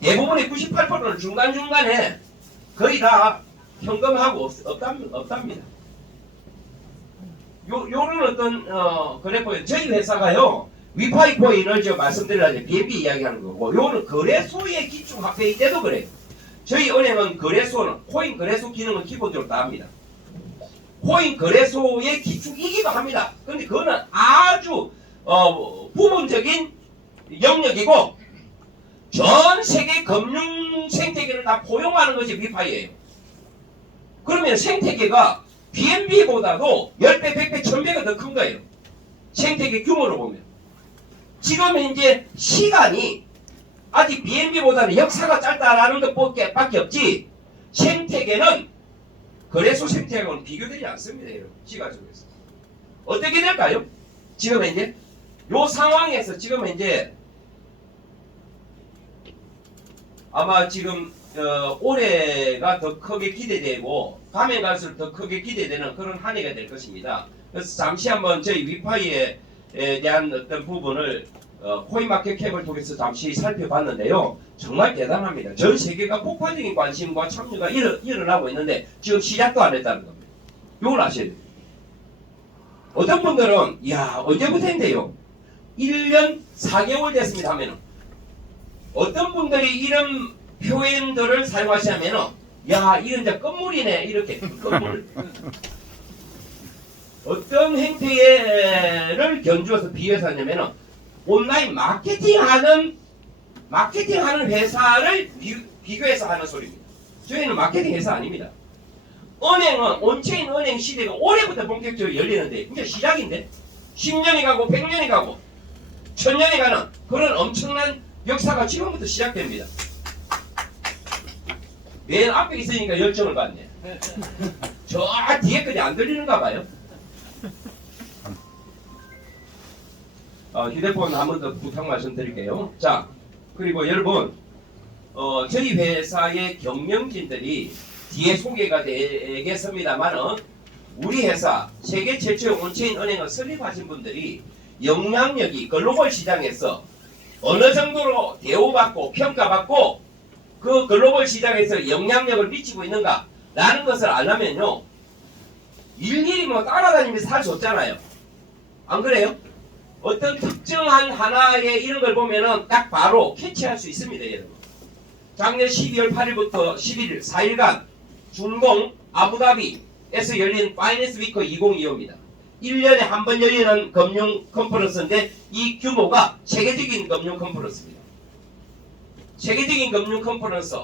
대부분의 98%는 중간중간에 거의 다 현금하고 없답니다. 요런 어떤 그래프 저희 회사가요 위파이 코인을 제가 말씀드리려면 BNB 이야기하는 거고 요는 거래소의 기축 화폐일 때도 그래요. 저희 은행은 거래소는 코인 거래소 기능은 기본적으로 다 합니다. 코인 거래소의 기축이기도 합니다. 근데 그거는 아주 부분적인 영역이고 전 세계 금융 생태계를 다 포용하는 것이 위파이예요. 그러면 생태계가 BNB보다도 10배, 100배, 1000배가 더 큰 거예요. 생태계 규모로 보면. 지금 이제 시간이 아직 BNB보다는 역사가 짧다라는 것밖에 없지 생태계는 거래소 생태계하고는 비교되지 않습니다. 여러분. 시간 속에서. 어떻게 될까요? 지금 이제 요 상황에서 지금 이제 아마 지금 올해가 더 크게 기대되고 가면 갈수록 더 크게 기대되는 그런 한 해가 될 것입니다. 그래서 잠시 한번 저희 위파이에 대한 어떤 부분을 코인마켓캡을 통해서 잠시 살펴봤는데요. 정말 대단합니다. 전 세계가 폭발적인 관심과 참여가 일어나고 있는데 지금 시작도 안 했다는 겁니다. 이걸 아셔야 돼요. 어떤 분들은 야 언제부터인데요? 1년 4개월 됐습니다 하면은 어떤 분들이 이런 표현들을 사용하시냐면은 야 이건 이제 건물이네 이렇게 건물 어떤 행태를 견주어서 비유해서 하냐면은 온라인 마케팅하는 회사를 비교해서 하는 소리입니다. 저희는 마케팅 회사 아닙니다. 은행은 온체인 은행 시대가 올해부터 본격적으로 열리는데 이제 시작인데 10년이 가고 100년이 가고 1000년이 가는 그런 엄청난 역사가 지금부터 시작됩니다. 맨 앞에 있으니까 열정을 받네. 저 뒤에까지 안 들리는가 봐요. 휴대폰 한 번 더 부탁 말씀드릴게요. 자, 그리고 여러분, 저희 회사의 경영진들이 뒤에 소개가 되겠습니다만은 우리 회사 세계 최초의 온체인 은행을 설립하신 분들이 영향력이 글로벌 시장에서 어느 정도로 대우받고 평가받고 그 글로벌 시장에서 영향력을 미치고 있는가 라는 것을 알려면요 일일이 뭐 따라다니면서 살 수 없잖아요. 안 그래요? 어떤 특정한 하나의 이런 걸 보면은 딱 바로 캐치할 수 있습니다. 여러분. 작년 12월 8일부터 11일 4일간 중공 아부다비에서 열린 파이낸스 위크 2025입니다. 1년에 한 번 열리는 금융 컨퍼런스인데 이 규모가 세계적인 금융 컨퍼런스입니다. 세계적인 금융 컨퍼런스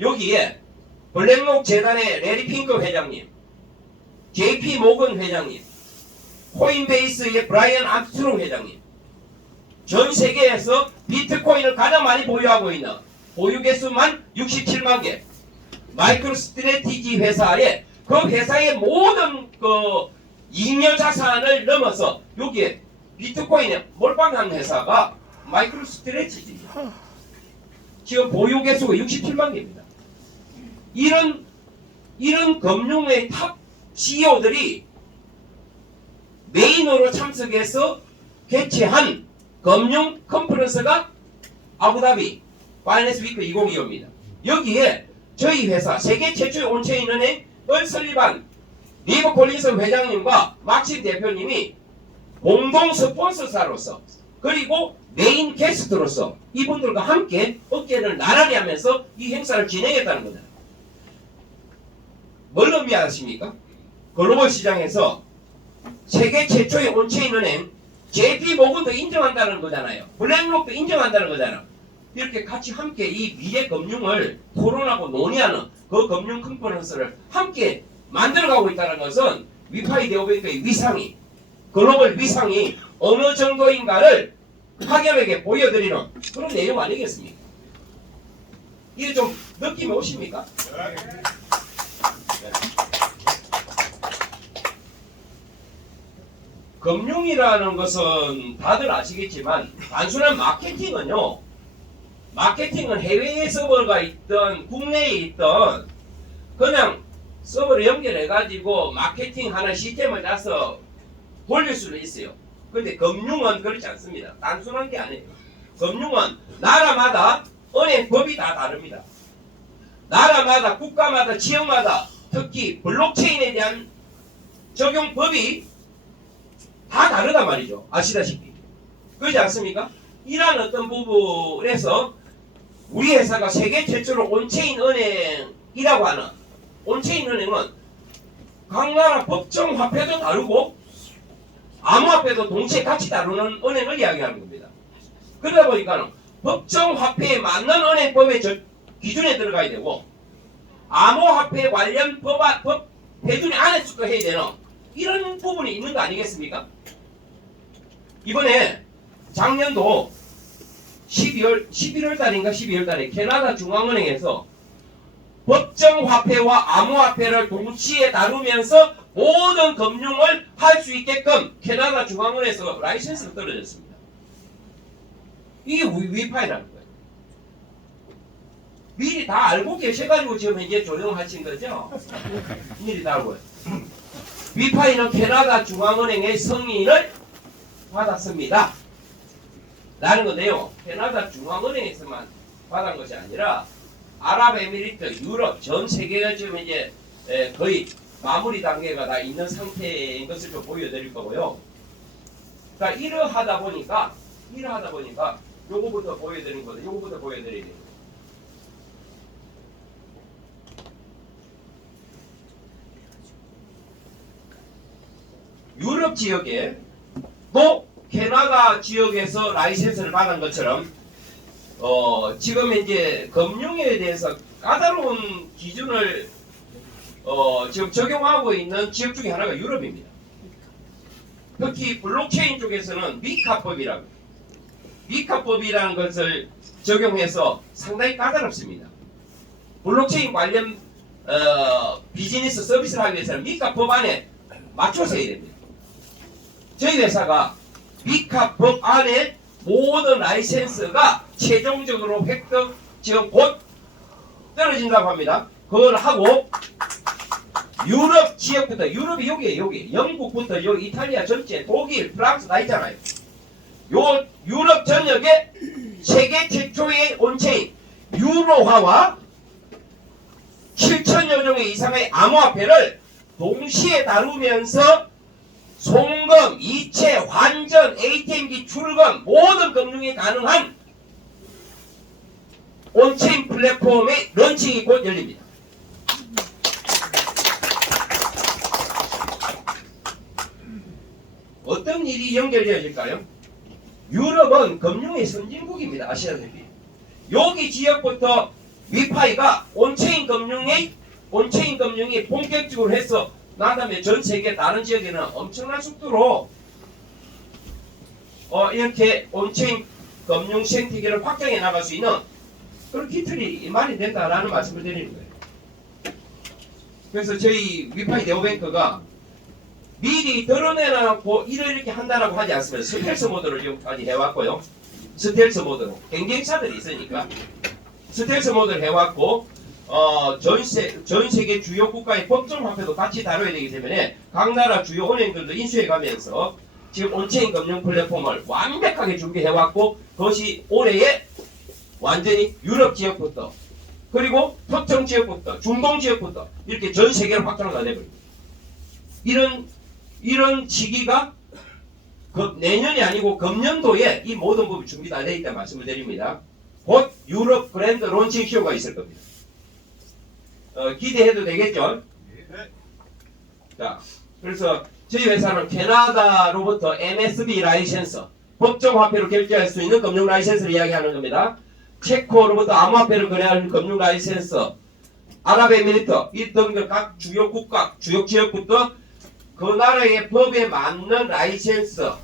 여기에 블랙록 재단의 레리 핑크 회장님, JP 모건 회장님, 코인베이스의 브라이언 암스트롱 회장님, 전 세계에서 비트코인을 가장 많이 보유하고 있는 보유 개수만 67만 개 마이크로 스트래티지 회사에 그 회사의 모든 그 잉여 자산을 넘어서 여기에 비트코인에 몰빵한 회사가 마이크로 스트래티지입니다. 지금 보유 개수가 67만 개입니다. 이런 금융의 탑 CEO들이 메인으로 참석해서 개최한 금융 컨퍼런스가 아부다비 파이낸스 위크 2025입니다. 여기에 저희 회사 세계 최초의 온체인 은행을 설립한 리버 콜린스 회장님과 막심 대표님이 공동 스폰서사로서 그리고 메인 게스트로서 이분들과 함께 어깨를 나란히 하면서 이 행사를 진행했다는 거잖아요. 뭘 의미하십니까? 글로벌 시장에서 세계 최초의 온체인 은행 JP 모건도 인정한다는 거잖아요. 블랙록도 인정한다는 거잖아요. 이렇게 같이 함께 이 미래 금융을 토론하고 논의하는 그 금융 컨퍼런스를 함께 만들어가고 있다는 것은 위파이 네오뱅크의 위상이 글로벌 위상이 어느 정도인가를 학연에게 보여드리는 그런 내용 아니겠습니까? 이게 좀 느낌이 오십니까? 네. 금융이라는 것은 다들 아시겠지만 단순한 마케팅은요. 마케팅은 해외에 서버가 있던 국내에 있던 그냥 서버를 연결해가지고 마케팅 하는 시스템을 짜서 돌릴 수는 있어요. 근데 금융은 그렇지 않습니다. 단순한 게 아니에요. 금융은 나라마다 은행법이 다 다릅니다. 나라마다 국가마다 지역마다 특히 블록체인에 대한 적용법이 다 다르단 말이죠. 아시다시피. 그렇지 않습니까? 이러한 어떤 부분에서 우리 회사가 세계 최초로 온체인 은행이라고 하는 온체인 은행은 각 나라 법정 화폐도 다르고 암호화폐도 동시에 같이 다루는 은행을 이야기하는 겁니다. 그러다 보니까 법정 화폐에 맞는 은행법의 기준에 들어가야 되고 암호화폐 관련 법 대준이 안에서도 해야 되는 이런 부분이 있는 거 아니겠습니까? 이번에 작년도 11월 달인가 12월 달에 캐나다 중앙은행에서 법정 화폐와 암호화폐를 동시에 다루면서 모든 금융을 할 수 있게끔 캐나다 중앙은행에서 라이센스가 떨어졌습니다. 이게 위파이라는 거예요. 미리 다 알고 계셔가지고 지금 이제 조정하신 거죠? 미리 다 알고요. 위파이는 캐나다 중앙은행의 승인을 받았습니다. 라는 건데요. 캐나다 중앙은행에서만 받은 것이 아니라 아랍에미리트, 유럽 전 세계가 지금 이제 거의 마무리 단계가 다 있는 상태인 것을 좀 보여드릴 거고요. 그러니까 이러하다 보니까 요거부터 보여드리는 거죠. 요거부터 보여드려야 돼요. 유럽 지역에 또 캐나다 지역에서 라이센스를 받은 것처럼 지금 이제 금융에 대해서 까다로운 기준을 지금 적용하고 있는 지역 중에 하나가 유럽입니다. 특히 블록체인 쪽에서는 미카법이라는 것을 적용해서 상당히 까다롭습니다. 블록체인 관련 비즈니스 서비스를 하기 위해서는 미카법 안에 맞춰서 해야 됩니다. 저희 회사가 미카법 안에 모든 라이센스가 최종적으로 획득 지금 곧 떨어진다고 합니다. 그걸 하고 유럽 지역부터 유럽이 여기 영국부터 여기 이탈리아 전체 독일 프랑스 다 있잖아요. 요 유럽 전역에 세계 최초의 온체인 유로화와 7천여 종의 이상의 암호화폐를 동시에 다루면서 송금, 이체, 환전, ATM기 출금 모든 금융이 가능한 온체인 플랫폼의 런칭이 곧 열립니다. 어떤 일이 연결되어질까요? 유럽은 금융의 선진국입니다. 아시다시피 여기 지역부터 위파이가 온체인 금융이 본격적으로 해서 나다음에 전 세계 다른 지역에는 엄청난 속도로 이렇게 온체인 금융 생태계를 확장해 나갈 수 있는 그런 기틀이 많이 된다라는 말씀을 드리는 거예요. 그래서 저희 위파이 네오뱅크가 미리 드러내놓고 이렇게 한다라고 하지 않습니다. 스텔스 모드를 지금까지 해왔고요. 스텔스 모드로 경쟁사들이 있으니까 스텔스 모드를 해왔고 전 세계 주요 국가의 법정 화폐도 같이 다뤄야 되기 때문에 각 나라 주요 은행들도 인수해가면서 지금 온체인 금융 플랫폼을 완벽하게 준비해왔고 그것이 올해에 완전히 유럽 지역부터 그리고 특정 지역부터 중동 지역부터 이렇게 전 세계로 확장을 다 내버립니다. 이런 시기가 내년이 아니고 금년도에 이 모든 부분이 준비 다 되어 있다 말씀을 드립니다. 곧 유럽 그랜드 론칭 쇼가 있을 겁니다. 기대해도 되겠죠? 자, 그래서 저희 회사는 캐나다로부터 MSB 라이센서, 법정 화폐로 결제할 수 있는 금융 라이센스를 이야기하는 겁니다. 체코로부터 암호화폐를 거래하는 금융 라이센서, 아랍에미리트 이 등등 각 주요 국가, 주요 지역부터 그 나라의 법에 맞는 라이센스를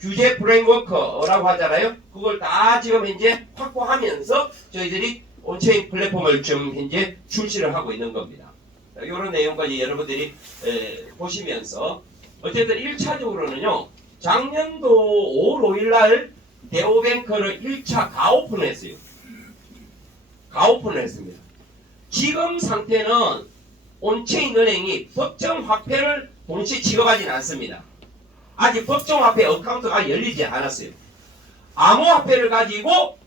규제 프레임워크라고 하잖아요. 그걸 다 지금 현재 확보하면서 저희들이 온체인 플랫폼을 지금 현재 출시를 하고 있는 겁니다. 이런 내용까지 여러분들이 보시면서 어쨌든 1차적으로는요. 작년도 5월 5일 날 대오뱅크를 1차 가오픈을 했어요. 가오픈을 했습니다. 지금 상태는 온체인 은행이 법정 화폐를 동시에 취급하지는 않습니다. 아직 법정 화폐 어카운트가 열리지 않았어요. 암호화폐를 가지고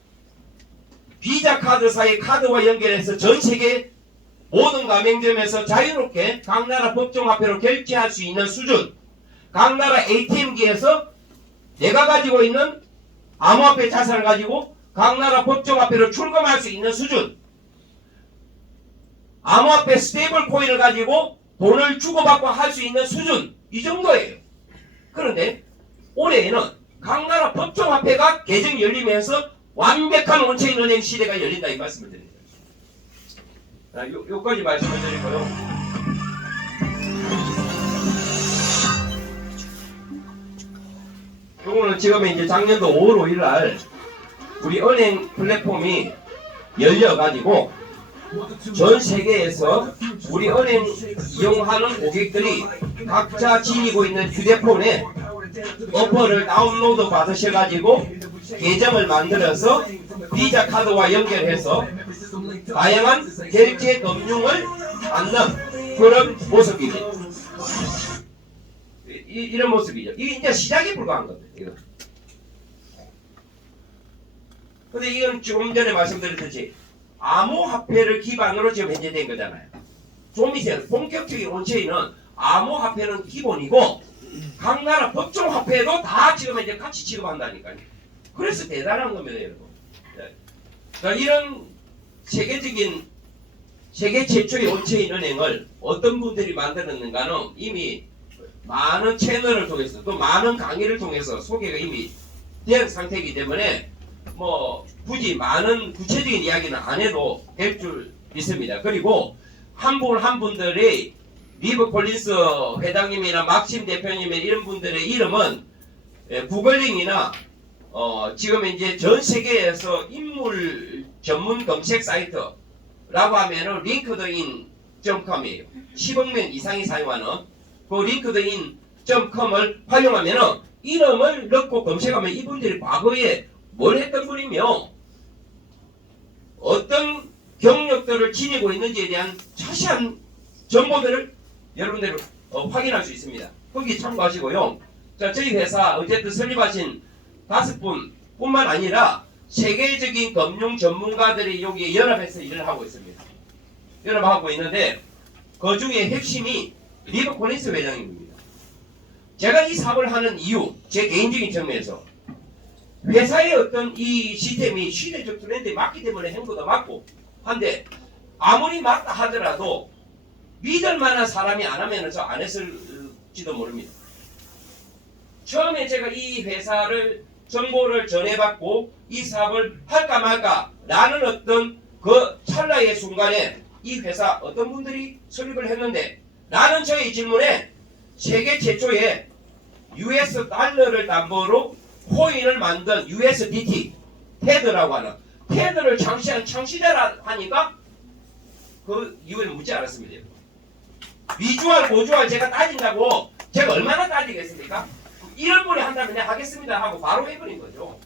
비자 카드사의 카드와 연결해서 전 세계 모든 가맹점에서 자유롭게 각 나라 법정 화폐로 결제할 수 있는 수준, 각 나라 ATM기에서 내가 가지고 있는 암호화폐 자산을 가지고 각 나라 법정 화폐로 출금할 수 있는 수준, 암호화폐 스테이블 코인을 가지고 돈을 주고받고 할 수 있는 수준, 이 정도예요. 그런데 올해에는 각 나라 법정 화폐가 개정이 열리면서 완벽한 온체인 은행 시대가 열린다 이 말씀을 드립니다. 요까지 말씀을 드리고요. 요거는 지금 이제 작년도 5월 5일 날 우리 은행 플랫폼이 열려가지고 전 세계에서 우리 은행 이용하는 고객들이 각자 지니고 있는 휴대폰에 어플을 다운로드 받으셔가지고 계정을 만들어서 비자 카드와 연결해서 다양한 결제 금융을 받는 그런 모습입니다. 이런 모습이죠. 이게 이제 시작에 불과한 겁니다. 이거. 근데 이건 조금 전에 말씀드렸듯이 암호화폐를 기반으로 지금 현재 된 거잖아요. 좀 있어요. 본격적인 온체인은 암호화폐는 기본이고 각 나라 법정화폐도 다 지금 이제 같이 취급한다니까요. 그래서 대단한 겁니다, 여러분. 자, 이런 세계 최초의 온체인 은행을 어떤 분들이 만들었는가는 이미 많은 채널을 통해서 또 많은 강의를 통해서 소개가 이미 된 상태이기 때문에 뭐 굳이 많은 구체적인 이야기는 안 해도 될 줄 믿습니다. 그리고 한 분 한 분들의 리브 콜린스 회장님이나 막심 대표님의 이런 분들의 이름은 구글링이나 지금 이제 전 세계에서 인물 전문 검색 사이트라고 하면은 링크드인.com이에요. 10억 명 이상이 사용하는 그 링크드인.com을 활용하면은 이름을 넣고 검색하면 이분들이 과거에 뭘 했던 분이며 어떤 경력들을 지니고 있는지에 대한 자세한 정보들을 여러분들 확인할 수 있습니다. 거기 참고하시고요. 자, 저희 회사 어쨌든 설립하신 5분 뿐만 아니라 세계적인 금융 전문가들이 여기에 연합해서 일을 하고 있습니다. 연합하고 있는데 그 중에 핵심이 리브 콜린스 회장님입니다. 제가 이 사업을 하는 이유, 제 개인적인 측면에서 회사의 어떤 이 시스템이 시대적 트렌드에 맞기 때문에 행보도 맞고 한데 아무리 맞다 하더라도 믿을 만한 사람이 안 하면 저 안 했을지도 모릅니다. 처음에 제가 이 회사를 정보를 전해받고 이 사업을 할까 말까 라는 어떤 그 찰나의 순간에 이 회사 어떤 분들이 설립을 했는데 라는 저의 질문에 세계 최초의 US 달러를 담보로 코인을 만든 USDT 테드라고 하는 테드를 창시한 창시자라 하니까 그 이유를 묻지 않았습니다. 비주얼 고주얼 제가 따진다고 제가 얼마나 따지겠습니까? 이런 분이 한다면 내가 하겠습니다 하고 바로 해버린 거죠.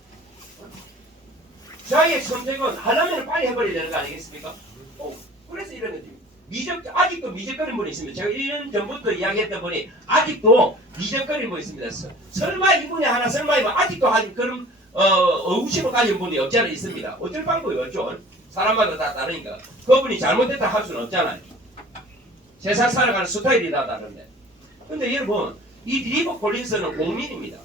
저희의 선택은 하려면 빨리 해버려야 되는 거 아니겠습니까? 그래서 이런 거지. 아직도 미적거리는 분이 있습니다. 제가 1년 전부터 이야기했던 분이 아직도 미적거리는 분이 있습니다. 설마 이분이 하나 설마 이분 아직도 그런 의구심을 가진 분이 없지 않아 있습니다. 어쩔 방법이 없죠. 사람마다 다 다르니까. 그분이 잘못됐다 할 수는 없잖아요. 세상 살아가는 스타일이 다 다른데. 근데 여러분, 이 리버 콜린스는 공민입니다.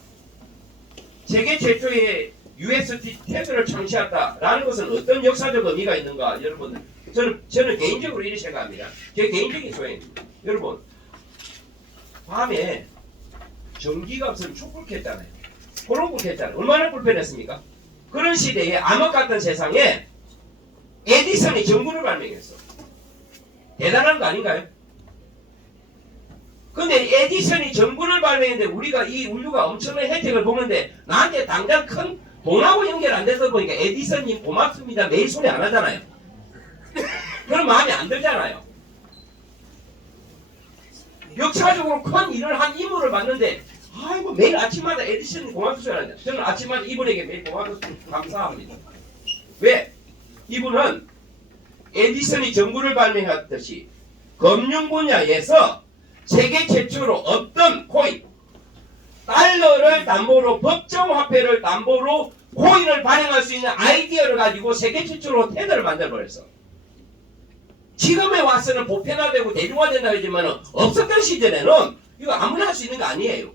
세계 최초의 USB 태그를 창시했다라는 것은 어떤 역사적 의미가 있는가? 여러분, 저는 개인적으로 이렇게 생각합니다. 제 개인적인 소행입니다. 여러분, 밤에 전기가 없으면 촛불 켰잖아요. 호롱불 켰잖아요. 얼마나 불편했습니까? 그런 시대에 암흑 같은 세상에 에디슨이 전구를 발명했어. 대단한 거 아닌가요? 근데 에디슨이 전구를 발명했는데 우리가 이 인류가 엄청난 혜택을 보는데 나한테 당장 큰 돈하고 연결 안 돼서 보니까 에디슨님 고맙습니다. 매일 소리 안 하잖아요. 그런 마음이 안 들잖아요. 역사적으로 큰 일을 한 인물을 봤는데 아이고 매일 아침마다 에디슨님 고맙습니다. 저는 아침마다 이분에게 매일 고맙습니다. 감사합니다. 왜? 이분은 에디슨이 전구를 발명했듯이 금융 분야에서 세계 최초로 어떤 코인, 달러를 담보로 법정화폐를 담보로 코인을 발행할 수 있는 아이디어를 가지고 세계 최초로 테더를 만들어버렸어. 지금에 와서는 보편화되고 대중화된다 하지만 없었던 시절에는 이거 아무나 할 수 있는 거 아니에요.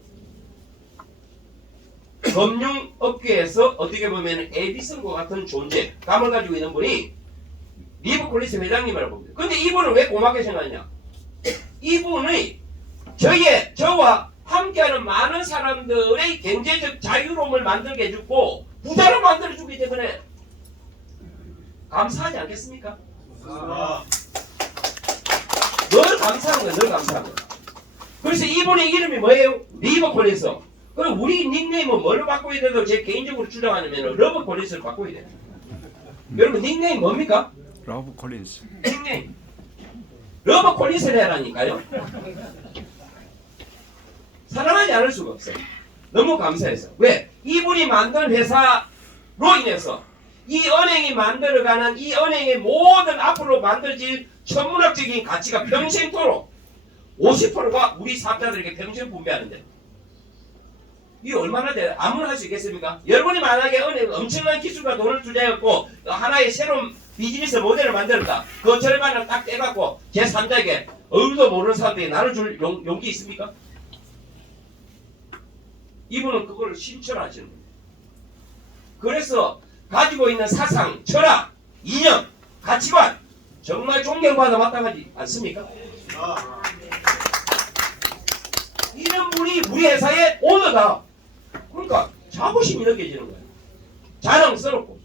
금융업계에서 어떻게 보면 에디슨과 같은 존재감을 가지고 있는 분이 리버 콜린스 회장님이라고 봅니다. 근데 이분을 왜 고맙게 생각하냐? 이분이 저와 함께하는 많은 사람들의 경제적 자유로움을 만들게 해주고 부자로 만들어주기 때문에 감사하지 않겠습니까? 늘 감사한 거예요. 늘 감사한 거예요. 그래서 이분의 이름이 뭐예요? 리버 콜린스. 그럼 우리 닉네임은 뭘로 바꿔야 돼도 제 개인적으로 주장하냐면 러버 콜린스를 바꿔야 돼요. 여러분 닉네임 뭡니까? 러브 콜린스. 닉네임 러버 콜린스를 해라니까요. 사랑하지 않을 수가 없어요. 너무 감사해서. 왜? 이분이 만든 회사로 인해서 이 은행이 만들어가는 이 은행의 모든 앞으로 만들어질 천문학적인 가치가 평생토록 50%가 우리 사업자들에게 평생 분배하는데 이게 얼마나 돼요? 아무나 할 수 있겠습니까? 여러분이 만약에 은행 엄청난 기술과 돈을 투자했고 하나의 새로운 비즈니스 모델을 만들었다. 그 절반을 딱 떼갖고 제3자에게 얼굴도 모르는 사람들이 나눠줄 용기 있습니까? 이분은 그걸 실천하시는 거예요. 그래서 가지고 있는 사상, 철학, 이념, 가치관 정말 존경받아 마땅하지 않습니까? 이런 분이 우리 회사의 오너다. 그러니까 자부심이 느껴지는 거예요. 자랑스럽고.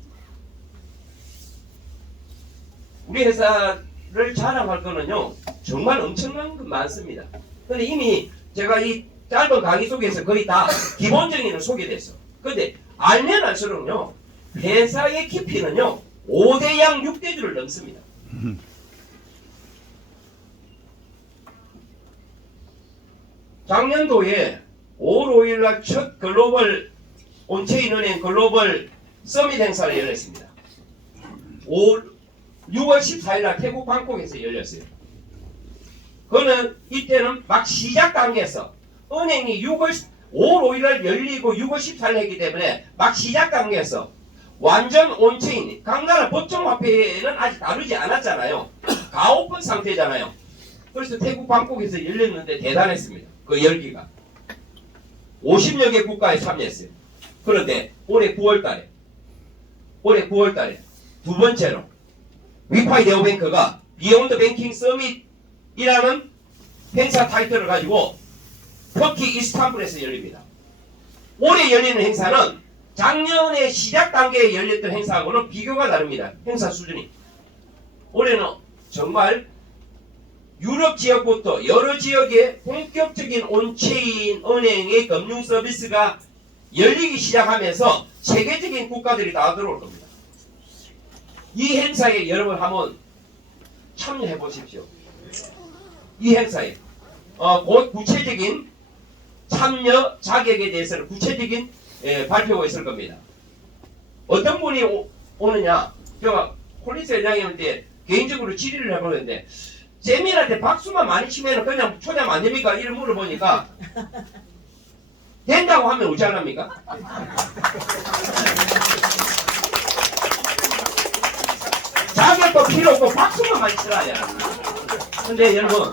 우리 회사를 자랑할 거는요 정말 엄청난 거 많습니다. 근데 이미 제가 이 짧은 강의 속에서 거의 다 기본적인 건 소개됐어. 근데 알면 알수록요 회사의 깊이는요 5대양 6대주를 넘습니다. 작년도에 5월 5일날 첫 글로벌 온체인 은행 글로벌 서밋 행사를 열렸습니다. 6월 14일날 태국 방콕에서 열렸어요. 그거는 이때는 막 시작 단계에서 은행이 5월 5일날 열리고 6월 14일 했기 때문에 막 시작 단계에서 완전 온체인 각 나라 법정화폐는 아직 다루지 않았잖아요. 가오픈 상태잖아요. 그래서 태국 방콕에서 열렸는데 대단했습니다. 그 열기가 50여 개 국가에 참여했어요. 그런데 올해 9월달에 두 번째로 위파이 네오뱅크가 비욘드 뱅킹 서밋이라는 행사 타이틀을 가지고 터키 이스탄불에서 열립니다. 올해 열리는 행사는 작년에 시작 단계에 열렸던 행사하고는 비교가 다릅니다. 행사 수준이. 올해는 정말 유럽 지역부터 여러 지역의 본격적인 온체인 은행의 금융 서비스가 열리기 시작하면서 세계적인 국가들이 다 들어올 겁니다. 이 행사에 여러분 한번 참여해 보십시오. 이 행사에 곧 구체적인 참여 자격에 대해서는 구체적인 발표가 있을 겁니다. 어떤 분이 오느냐? 제가 콜린스 회장님한테 개인적으로 질의를 해보는데 세미나한테 박수만 많이 치면 그냥 초대하면 안 됩니까? 이를 물어보니까 된다고 하면 어찌 합니까? 자격도 필요 없고 박수만 많이 치라야. 근데 여러분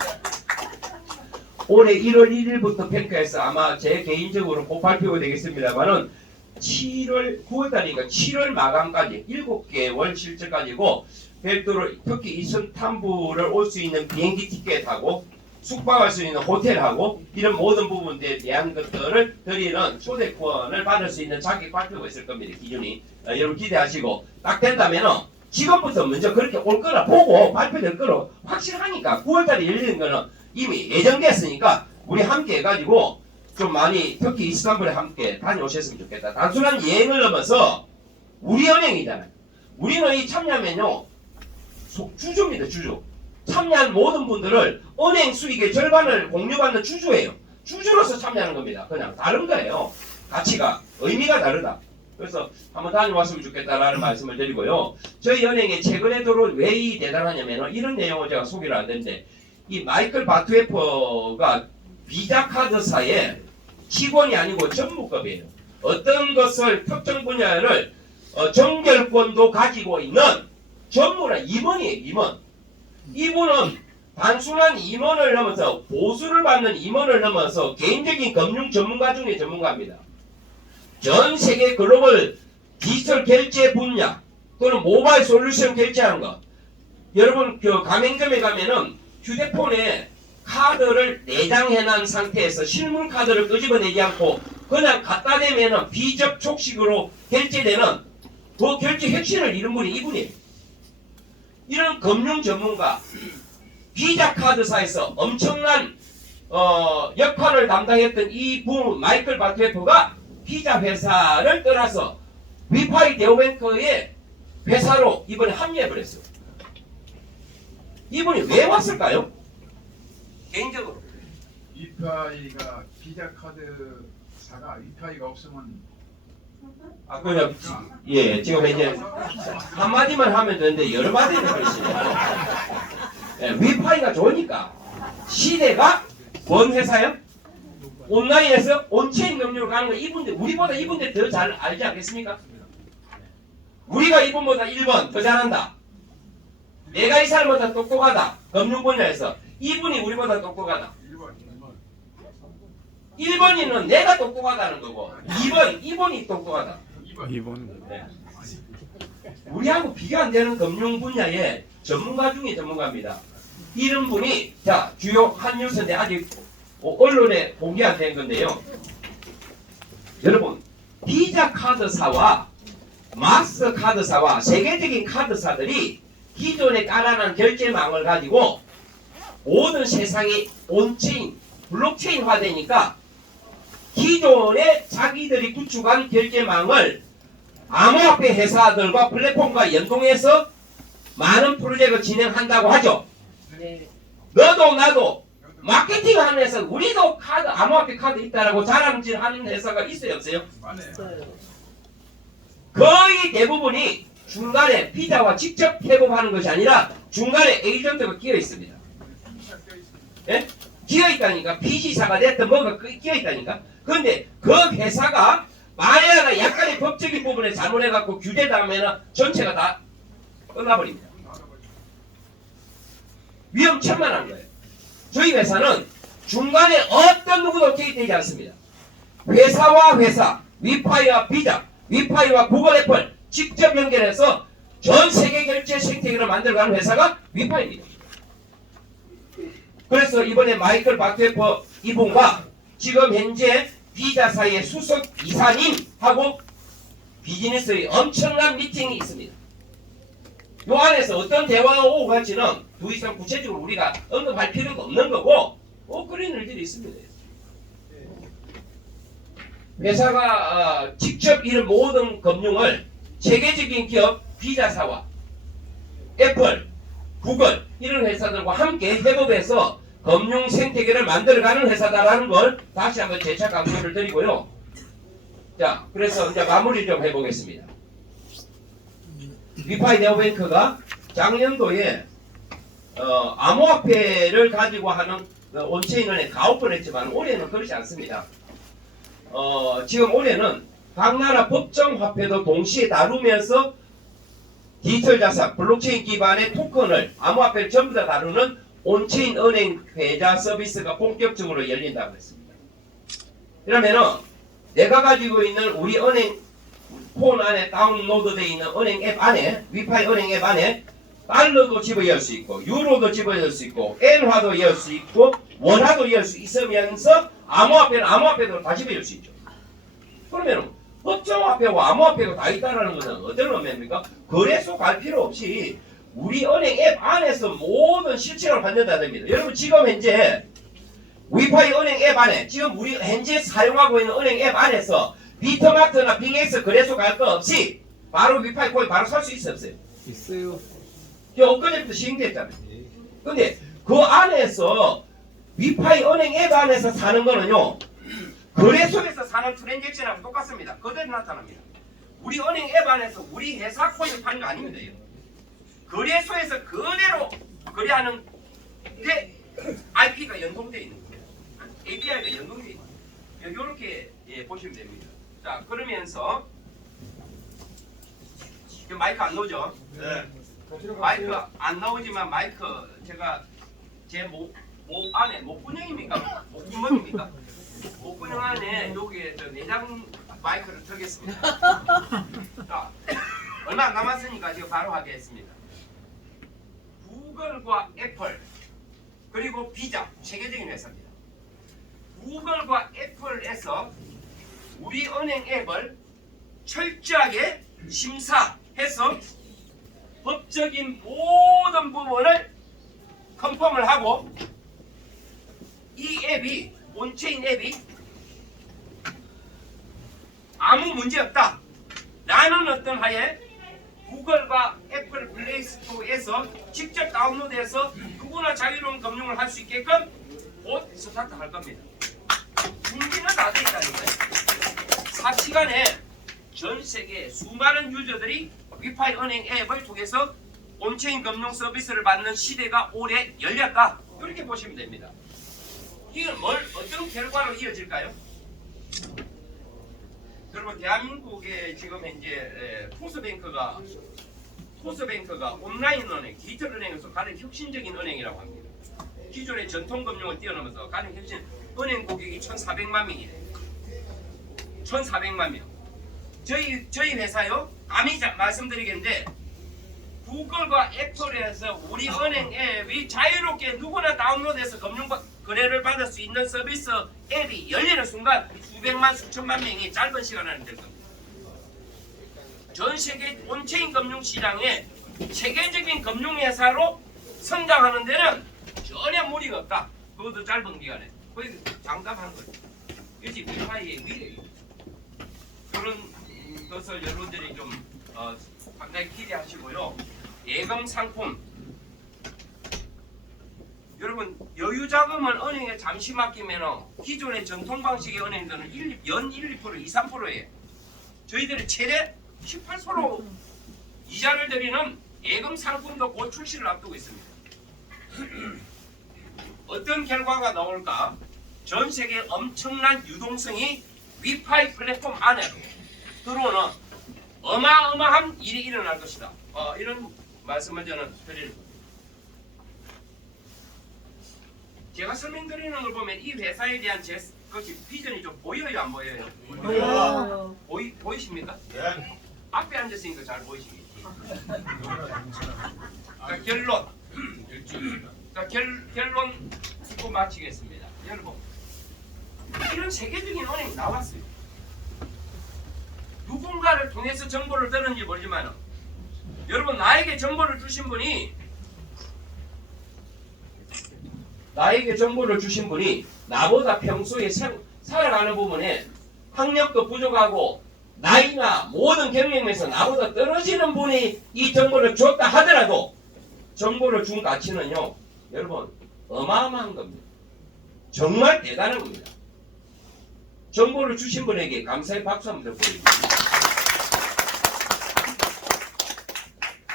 올해 1월 1일부터 펜카에서 아마 제 개인적으로 꼭 발표가 되겠습니다만은 9월달이니까 7월 마감까지 7개월 실적까지고 별도로 특히 이선탐부를 올 수 있는 비행기 티켓하고 숙박할 수 있는 호텔하고 이런 모든 부분에 대한 것들을 드리는 초대권을 받을 수 있는 자격 발표가 있을 겁니다. 기준이. 여러분 기대하시고 딱 된다면은 지금부터 먼저 그렇게 올 거라 보고 발표될 거로 확실하니까 9월달에 열리는 거는 이미 예정됐으니까 우리 함께 해가지고 좀 많이 특히 이스탄불에 함께 다녀오셨으면 좋겠다. 단순한 여행을 넘어서 우리 은행이잖아요. 우리는 이 참여하면요 주주입니다. 주주. 참여한 모든 분들을 은행 수익의 절반을 공유받는 주주예요. 주주로서 참여하는 겁니다. 그냥 다른 거예요. 가치가 의미가 다르다. 그래서 한번 다녀왔으면 좋겠다라는 말씀을 드리고요. 저희 은행에 최근에 들어온 왜 이 대단하냐면 이런 내용을 제가 소개를 안 했는데 이 마이클 바트웨퍼가 비자 카드사의 직원이 아니고 전무급이에요. 어떤 것을 특정 분야를 정결권도 가지고 있는 전무라 임원이에요. 임원. 이분은 단순한 임원을 넘어서 보수를 받는 임원을 넘어서 개인적인 금융 전문가 중에 전문가입니다. 전 세계 글로벌 디지털 결제 분야 또는 모바일 솔루션 결제하는 거. 여러분 그 가맹점에 가면은 휴대폰에 카드를 내장해놓은 상태에서 실물 카드를 끄집어내지 않고 그냥 갖다 대면은 비접촉식으로 결제되는 그 결제 혁신을 이룬 분이 이분이에요. 이런 금융 전문가, 비자 카드사에서 엄청난 역할을 담당했던 이 부 마이클 바트웨퍼가 비자 회사를 떠나서 위파이 네오뱅크의 회사로 이번에 합류해버렸어요. 이분이 왜 왔을까요? 개인적으로. 위파이가 비자 카드사가 위파이가 없으면 아, 그냥, 예, 지금 이제 한마디만 하면 되는데 여러 마디를 하시네요. 예, 위파이가 좋으니까. 시대가 뭔 회사요? 온라인에서 온체인 금융으로 가는 거 이분들, 우리보다 이분들 더 잘 알지 않겠습니까? 우리가 이분보다 1번 더 잘한다. 내가 이 사람보다 똑똑하다. 금융 분야에서. 이분이 우리보다 똑똑하다. 1번이는 내가 똑똑하다는 거고 2번, 이분이 똑똑하다. 2번. 네. 우리하고 비교 안 되는 금융 분야의 전문가 중에 전문가입니다. 이런 분이 자 주요 한 뉴스인데 아직 언론에 공개 안 된 건데요. 여러분 비자 카드사와 마스터 카드사와 세계적인 카드사들이 기존에 깔아놓은 결제망을 가지고 모든 세상이 온체인, 블록체인화 되니까 기존에 자기들이 구축한 결제망을 암호화폐 회사들과 플랫폼과 연동해서 많은 프로젝트를 진행한다고 하죠. 네. 너도 나도 마케팅하는 회사, 우리도 카드, 암호화폐 카드 있다라고 자랑질하는 회사가 있어요, 없어요? 있어요. 거의 대부분이 중간에 피자와 직접 협업하는 것이 아니라 중간에 에이전트가 끼어 있습니다. 예? 끼어 있다니까. PC사가 됐든 뭐가 끼어 있다니까. 그런데 그 회사가 만약에 약간의 법적인 부분에 잘못해갖고 규제당하면 전체가 다 끝나버립니다. 위험천만한 거예요. 저희 회사는 중간에 어떤 누구도 개입되지 않습니다. 회사와 회사, 위파이와 비자, 위파이와 구글 애플 직접 연결해서 전 세계 결제 생태계를 만들어가는 회사가 위파이입니다. 그래서 이번에 마이클 바트웨퍼 이분과 지금 현재 비자사의 수석 이사님하고 비즈니스의 엄청난 미팅이 있습니다. 요 안에서 어떤 대화가 오고 갈지는 더 이상 구체적으로 우리가 언급할 필요가 없는 거고 그런 일들이 있습니다. 회사가 직접 이런 모든 금융을 세계적인 기업 비자사와 애플, 구글 이런 회사들과 함께 협업해서 금융 생태계를 만들어가는 회사다라는 걸 다시 한번 재차 강조를 드리고요. 자, 그래서 이제 마무리 좀 해보겠습니다. 위파이 네오뱅크가 작년도에 암호화폐를 가지고 하는 온체인은에 가오프를 했지만 올해는 그렇지 않습니다. 지금 올해는 각 나라 법정 화폐도 동시에 다루면서 디지털 자산, 블록체인 기반의 토큰을 암호화폐를 전부 다 다루는 온체인 은행 계좌 서비스가 본격적으로 열린다고 했습니다. 그러면은 내가 가지고 있는 우리 은행 폰 안에 다운로드되어 있는 은행 앱 안에 위파이 은행 앱 안에 달러도 집어넣을 수 있고 유로도 집어넣을 수 있고 엔화도 열 수 있고 원화도 열 수 있으면서 암호화폐는 암호화폐도 다 집어넣을 수 있죠. 그러면 법정화폐와 암호화폐가 다 있다는 것은 어떤 의미입니까? 거래소 갈 필요 없이 우리 은행 앱 안에서 모든 실체를 받는다는 겁니다. 여러분 지금 현재 위파이 은행 앱 안에 지금 우리 현재 사용하고 있는 은행 앱 안에서 비트마트나 빅엑스 거래소 갈 거 없이 바로 위파이 코인 바로 살 수 있어 없어요? 있어요. 엊그제부터 시행됐잖아요. 근데 그 안에서 위파이 은행 앱 안에서 사는 거는요 거래소에서 사는 트랜잭션하고 똑같습니다. 그대로 나타납니다. 우리 은행 앱 안에서 우리 회사 코인을 파는 거 아닙니다. 이거. 거래소에서 그대로 거래하는 게 IP가 연동되어 있는 거예요. API가 연동되어 있는 거예요. 이렇게 보시면 됩니다. 자 그러면서 지금 마이크 안 나오죠? 네. 마이크 안 나오지만 마이크 제가 제 목 안에 목구멍입니까? 목구멍입니까? 목구멍 안에 여기에 저 내장 마이크를 틀겠습니다. 자 얼마 안 남았으니까 지금 바로 하겠습니다. 구글과 애플 그리고 비자 세계적인 회사입니다. 구글과 애플에서 우리 은행 앱을 철저하게 심사해서 법적인 모든 부분을 컨펌을 하고 이 앱이 온체인 앱이 아무 문제 없다 라는 어떤 하에 구글과 애플 플레이스토어에서 직접 다운로드해서 누구나 자유로운 검증을 할 수 있게끔 곧 스타트 할 겁니다. 준비는 다 돼 있다는 거예요. 삽시간에 전 세계 수많은 유저들이 위파이 은행 앱을 통해서 온체인 금융 서비스를 받는 시대가 올해 열렸다. 이렇게 보시면 됩니다. 이건 어떤 결과로 이어질까요? 여러분 대한민국에 지금 현재 토스뱅크가 온라인 은행, 디지털 은행에서 가장 혁신적인 은행이라고 합니다. 기존의 전통 금융을 뛰어넘어서 가장 혁신 은행 고객이 1,400만 명이래요. 1,400만 명. 저희 회사요. 감히 말씀드리겠는데 구글과 애플에서 우리 은행 앱이 자유롭게 누구나 다운로드해서 금융 거래를 받을 수 있는 서비스 앱이 열리는 순간 수백만 수천만 명이 짧은 시간 안에 될 겁니다. 전 세계 온체인 금융 시장에 세계적인 금융 회사로 성장하는 데는 전혀 무리가 없다. 그것도 짧은 기간에. 거의 장담하는 거죠. 이것이 위파이의 미래예요. 그런 것을 여러분들이 좀 상당히 기대하시고요. 예금 상품. 여러분 여유 자금을 은행에 잠시 맡기면 기존의 전통 방식의 은행들은 연 1, 2%, 2, 3%예요. 저희들이 최대 18% 이자를 드리는 예금 상품도 곧 출시를 앞두고 있습니다. 어떤 결과가 나올까? 전 세계 엄청난 유동성이 위파이 플랫폼 안에 들어오는 어마어마한 일이 일어날 것이다. 이런 말씀을 저는 드립니다. 제가 설명드리는 걸 보면 이 회사에 대한 제 비전이 좀 보여요, 안 보여요? 보여요. 보이십니까? 네. 앞에 앉았으니까 잘 보이시겠지. 자, 결론. 자, 결론 듣고 마치겠습니다. 여러분, 이런 세계적인 은행이 나왔어요. 누군가를 통해서 정보를 들었는지 모르지만 여러분 나에게 정보를 주신 분이 나보다 평소에 살아가는 부분에 학력도 부족하고 나이나 모든 경력에서 나보다 떨어지는 분이 이 정보를 줬다 하더라도 정보를 준 가치는요 여러분 어마어마한 겁니다. 정말 대단한 겁니다. 정보를 주신 분에게 감사의 박수 한번 드립니다.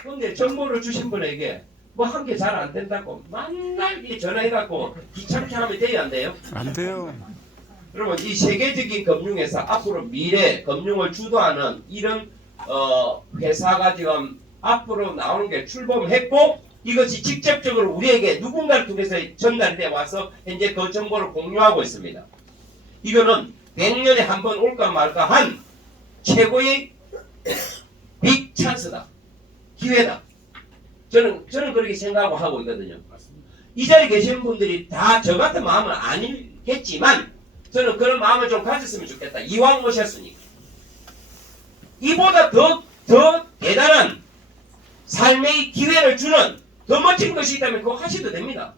그런데 정보를 주신 분에게 뭐 한 개 잘 안 된다고 맨날 전화해갖고 귀찮게 하면 돼요, 안 돼요? 안 돼요. 여러분 이 세계적인 금융회사 앞으로 미래 금융을 주도하는 이런 회사가 지금 앞으로 나오는 게 출범했고 이것이 직접적으로 우리에게 누군가를 통해서 전달돼 와서 현재 그 정보를 공유하고 있습니다. 이거는 100년에 한 번 올까 말까 한 최고의 빅 찬스다. 기회다. 저는 그렇게 생각하고 하고 있거든요. 이 자리에 계신 분들이 다 저 같은 마음은 아니겠지만 저는 그런 마음을 좀 가졌으면 좋겠다. 이왕 오셨으니까. 이보다 더 대단한 삶의 기회를 주는 더 멋진 것이 있다면 그거 하셔도 됩니다.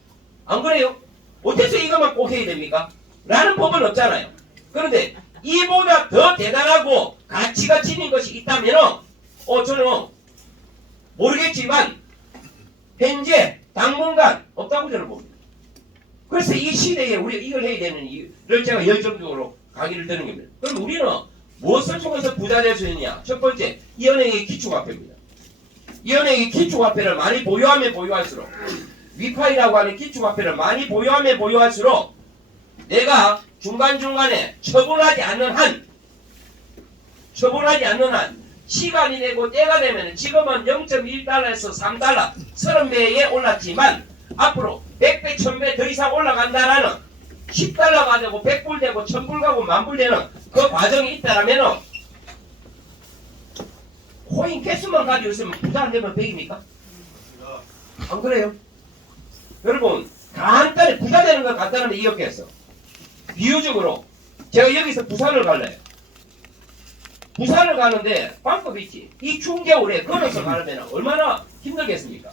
안 그래요? 어째서 이것만 꼭 해야 됩니까? 라는 법은 없잖아요. 그런데 이보다 더 대단하고 가치가 지닌 것이 있다면 저는 모르겠지만 현재 당분간 없다고 저는 봅니다. 그래서 이 시대에 우리가 이걸 해야 되는 이유를 제가 열정적으로 강의를 드는 겁니다. 그럼 우리는 무엇을 통해서 부자 될 수 있느냐? 첫 번째, 이 은행의 기축화폐입니다. 이 은행의 기축화폐를 많이 보유하면 보유할수록 위파이라고 하는 기축화폐를 많이 보유하면 보유할수록 내가 중간중간에 처분하지 않는 한 시간이 되고 때가 되면 지금은 0.1달러에서 3달러 30배에 올랐지만 앞으로 100배, 1000배 더 이상 올라간다라는 10달러가 되고 100불 되고 1000불 가고 만불 되는 그 과정이 있다라면 코인 개수만 가지고 있으면 부자 안 되면 100입니까? 안 그래요? 여러분 간단히 부자 되는 건 간단한데 이렇겠어. 비유적으로 제가 여기서 부산을 갈래요. 부산을 가는데 방법이 있지. 이 추운 겨울에 걸어서 가려면 얼마나 힘들겠습니까?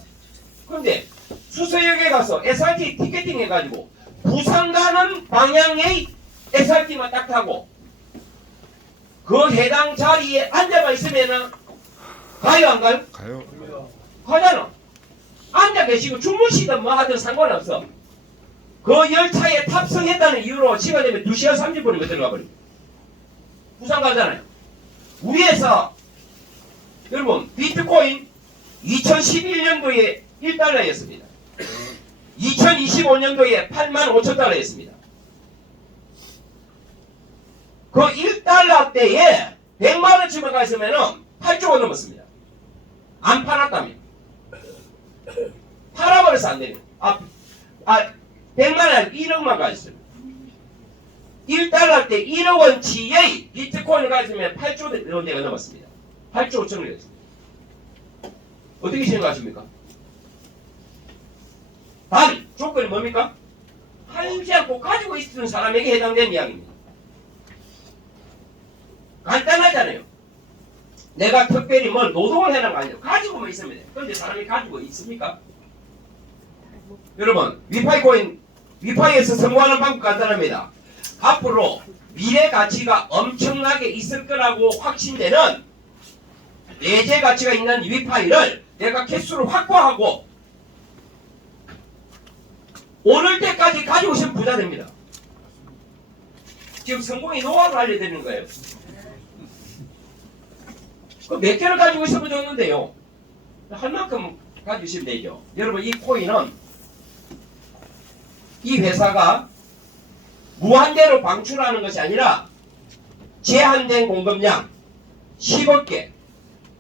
그런데 수서역에 가서 SRT 티켓팅 해가지고 부산 가는 방향의 SRT만 딱 타고 그 해당 자리에 앉아만 있으면은 가요 안 가요? 가요. 가잖아. 앉아 계시고 주무시든 뭐 하든 상관없어. 그 열차에 탑승했다는 이유로 시간 되면 2시간 30분이면 들어가 버립니다. 부산 가잖아요. 위에서 여러분 비트코인 2011년도에 1달러였습니다. 2025년도에 85,000달러였습니다. 그 1달러 때에 100만원치만 가 있으면 8조가 넘었습니다. 안 팔았다며. 팔아버려서 안 되는. 100만원 1억만 가 있어요. 1달러 때 1억 원치의 비트코인을 가지면 8조 원대가 넘었습니다. 8조 5천을 했습니다. 어떻게 생각하십니까? 단 조건이 뭡니까? 팔지 않고 가지고 있는 사람에게 해당되는 이야기입니다. 간단하잖아요. 내가 특별히 뭘 노동을 해놓은 거 아니에요. 가지고만 있으면 돼요. 그런데 사람이 가지고 있습니까? 여러분 위파이에서 성공하는 방법 간단합니다. 앞으로 미래 가치가 엄청나게 있을 거라고 확신되는 내재 가치가 있는 위파이를 내가 개수를 확보하고 오늘 때까지 가지고 있으면 부자 됩니다. 지금 성공의 노하우를 알려드리는 거예요. 그 몇 개를 가지고 있으면 좋는데요. 할 만큼 가지고 있으면 되죠. 여러분 이 코인은 이 회사가 무한대로 방출하는 것이 아니라 제한된 공급량 10억 개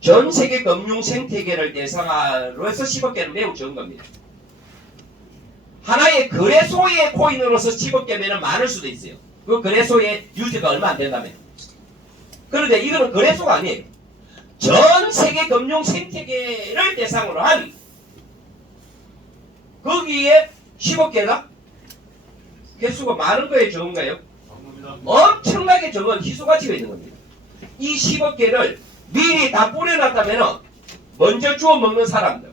전 세계 금융 생태계를 대상으로 해서 10억 개는 매우 적은 겁니다. 하나의 거래소의 코인으로서 10억 개면 많을 수도 있어요. 그 거래소의 유지가 얼마 안 된다면. 그런데 이거는 거래소가 아니에요. 전 세계 금융 생태계를 대상으로 한 거기에 10억 개가 개수가 많은 거예요, 적은 거예요? 엄청나게 적은 희소 가치가 있는 겁니다. 이 10억 개를 미리 다 뿌려놨다면 먼저 주워 먹는 사람들,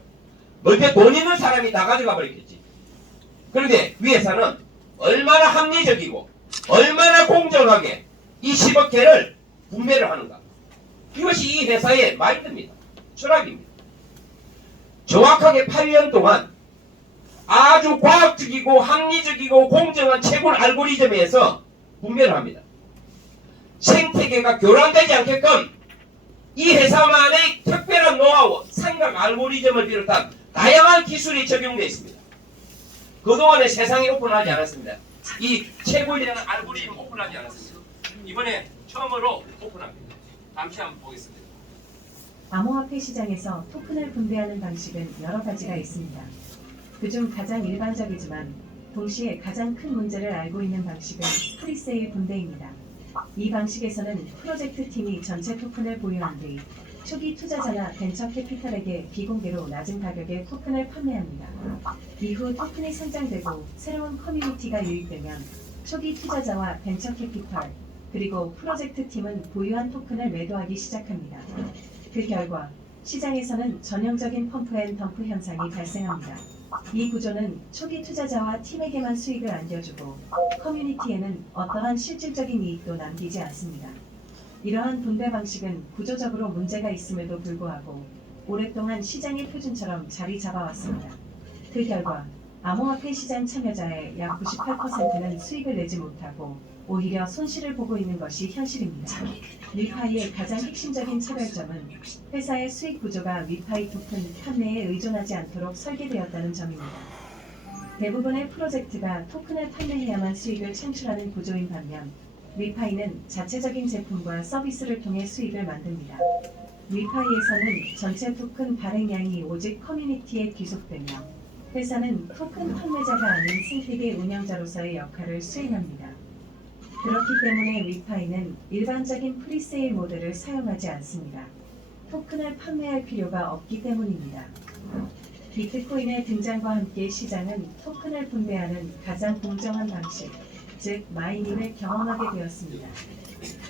먼저 돈 있는 사람이 다 가져가 버리겠지. 그런데 위에서는 얼마나 합리적이고 얼마나 공정하게 이 10억 개를 분배를 하는가. 이것이 이 회사의 마인드입니다. 철학입니다. 정확하게 8년 동안 아주 과학적이고 합리적이고 공정한 채굴 알고리즘에서 분배를 합니다. 생태계가 교란되지 않게끔 이 회사만의 특별한 노하우, 생각 알고리즘을 비롯한 다양한 기술이 적용되어 있습니다. 그동안에 세상에 오픈하지 않았습니다. 이 채굴되는 알고리즘 오픈하지 않았습니다. 이번에 처음으로 오픈합니다. 잠시 한번 보겠습니다. 암호화폐 시장에서 토큰을 분배하는 방식은 여러 가지가 있습니다. 그중 가장 일반적이지만 동시에 가장 큰 문제를 알고 있는 방식은 프리세일 분배입니다. 이 방식에서는 프로젝트 팀이 전체 토큰을 보유한 뒤 초기 투자자나 벤처 캐피탈에게 비공개로 낮은 가격에 토큰을 판매합니다. 이후 토큰이 상장되고 새로운 커뮤니티가 유입되면 초기 투자자와 벤처 캐피탈 그리고 프로젝트 팀은 보유한 토큰을 매도하기 시작합니다. 그 결과 시장에서는 전형적인 펌프 앤 덤프 현상이 발생합니다. 이 구조는 초기 투자자와 팀에게만 수익을 안겨주고 커뮤니티에는 어떠한 실질적인 이익도 남기지 않습니다. 이러한 분배 방식은 구조적으로 문제가 있음에도 불구하고 오랫동안 시장의 표준처럼 자리 잡아왔습니다. 그 결과 암호화폐 시장 참여자의 약 98%는 수익을 내지 못하고 오히려 손실을 보고 있는 것이 현실입니다. 위파이의 가장 핵심적인 차별점은 회사의 수익 구조가 위파이 토큰 판매에 의존하지 않도록 설계되었다는 점입니다. 대부분의 프로젝트가 토큰을 판매해야만 수익을 창출하는 구조인 반면 위파이는 자체적인 제품과 서비스를 통해 수익을 만듭니다. 위파이에서는 전체 토큰 발행량이 오직 커뮤니티에 귀속되며 회사는 토큰 판매자가 아닌 생태계 운영자로서의 역할을 수행합니다. 그렇기 때문에 위파이는 일반적인 프리세일 모델을 사용하지 않습니다. 토큰을 판매할 필요가 없기 때문입니다. 비트코인의 등장과 함께 시장은 토큰을 분배하는 가장 공정한 방식, 즉 마이닝을 경험하게 되었습니다.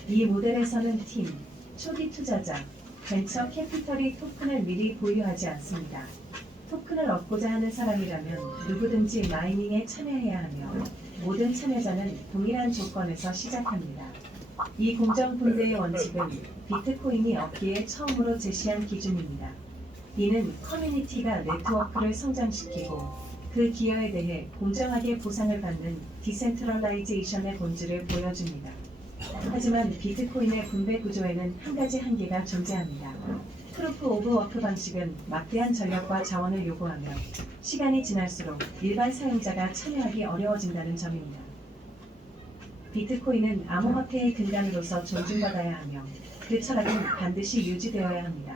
이 모델에서는 팀, 초기 투자자, 벤처 캐피털이 토큰을 미리 보유하지 않습니다. 토큰을 얻고자 하는 사람이라면 누구든지 마이닝에 참여해야 하며 모든 참여자는 동일한 조건에서 시작합니다. 이 공정 분배의 원칙은 비트코인이 얻기에 처음으로 제시한 기준입니다. 이는 커뮤니티가 네트워크를 성장시키고 그 기여에 대해 공정하게 보상을 받는 디센트럴라이제이션의 본질을 보여줍니다. 하지만 비트코인의 분배 구조에는 한 가지 한계가 존재합니다. 프루프 오브 워크 방식은 막대한 전력과 자원을 요구하며 시간이 지날수록 일반 사용자가 참여하기 어려워진다는 점입니다. 비트코인은 암호화폐의 근간으로서 존중받아야 하며 그 철학은 반드시 유지되어야 합니다.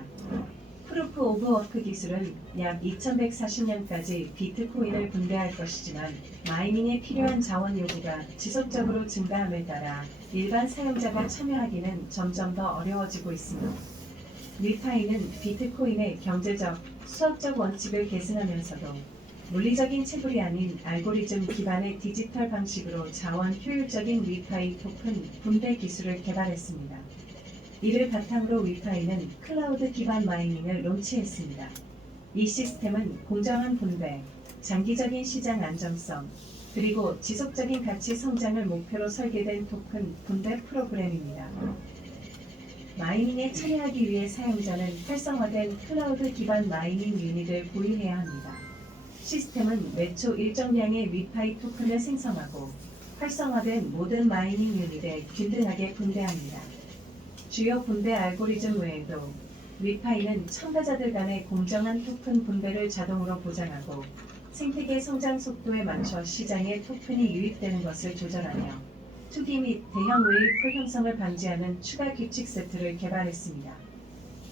프루프 오브 워크 기술은 약 2140년까지 비트코인을 분배할 것이지만 마이닝에 필요한 자원 요구가 지속적으로 증가함에 따라 일반 사용자가 참여하기는 점점 더 어려워지고 있습니다. 위파이는 비트코인의 경제적, 수학적 원칙을 계승하면서도 물리적인 채굴이 아닌 알고리즘 기반의 디지털 방식으로 자원 효율적인 위파이 토큰 분배 기술을 개발했습니다. 이를 바탕으로 위파이는 클라우드 기반 마이닝을 론치했습니다. 이 시스템은 공정한 분배, 장기적인 시장 안정성, 그리고 지속적인 가치 성장을 목표로 설계된 토큰 분배 프로그램입니다. 마이닝에 참여하기 위해 사용자는 활성화된 클라우드 기반 마이닝 유닛을 보유해야 합니다. 시스템은 매초 일정량의 위파이 토큰을 생성하고 활성화된 모든 마이닝 유닛에 균등하게 분배합니다. 주요 분배 알고리즘 외에도 위파이는 참가자들 간의 공정한 토큰 분배를 자동으로 보장하고 생태계 성장 속도에 맞춰 시장에 토큰이 유입되는 것을 조절하며 투기 및 대형 웨이브 형성을 방지하는 추가 규칙 세트를 개발했습니다.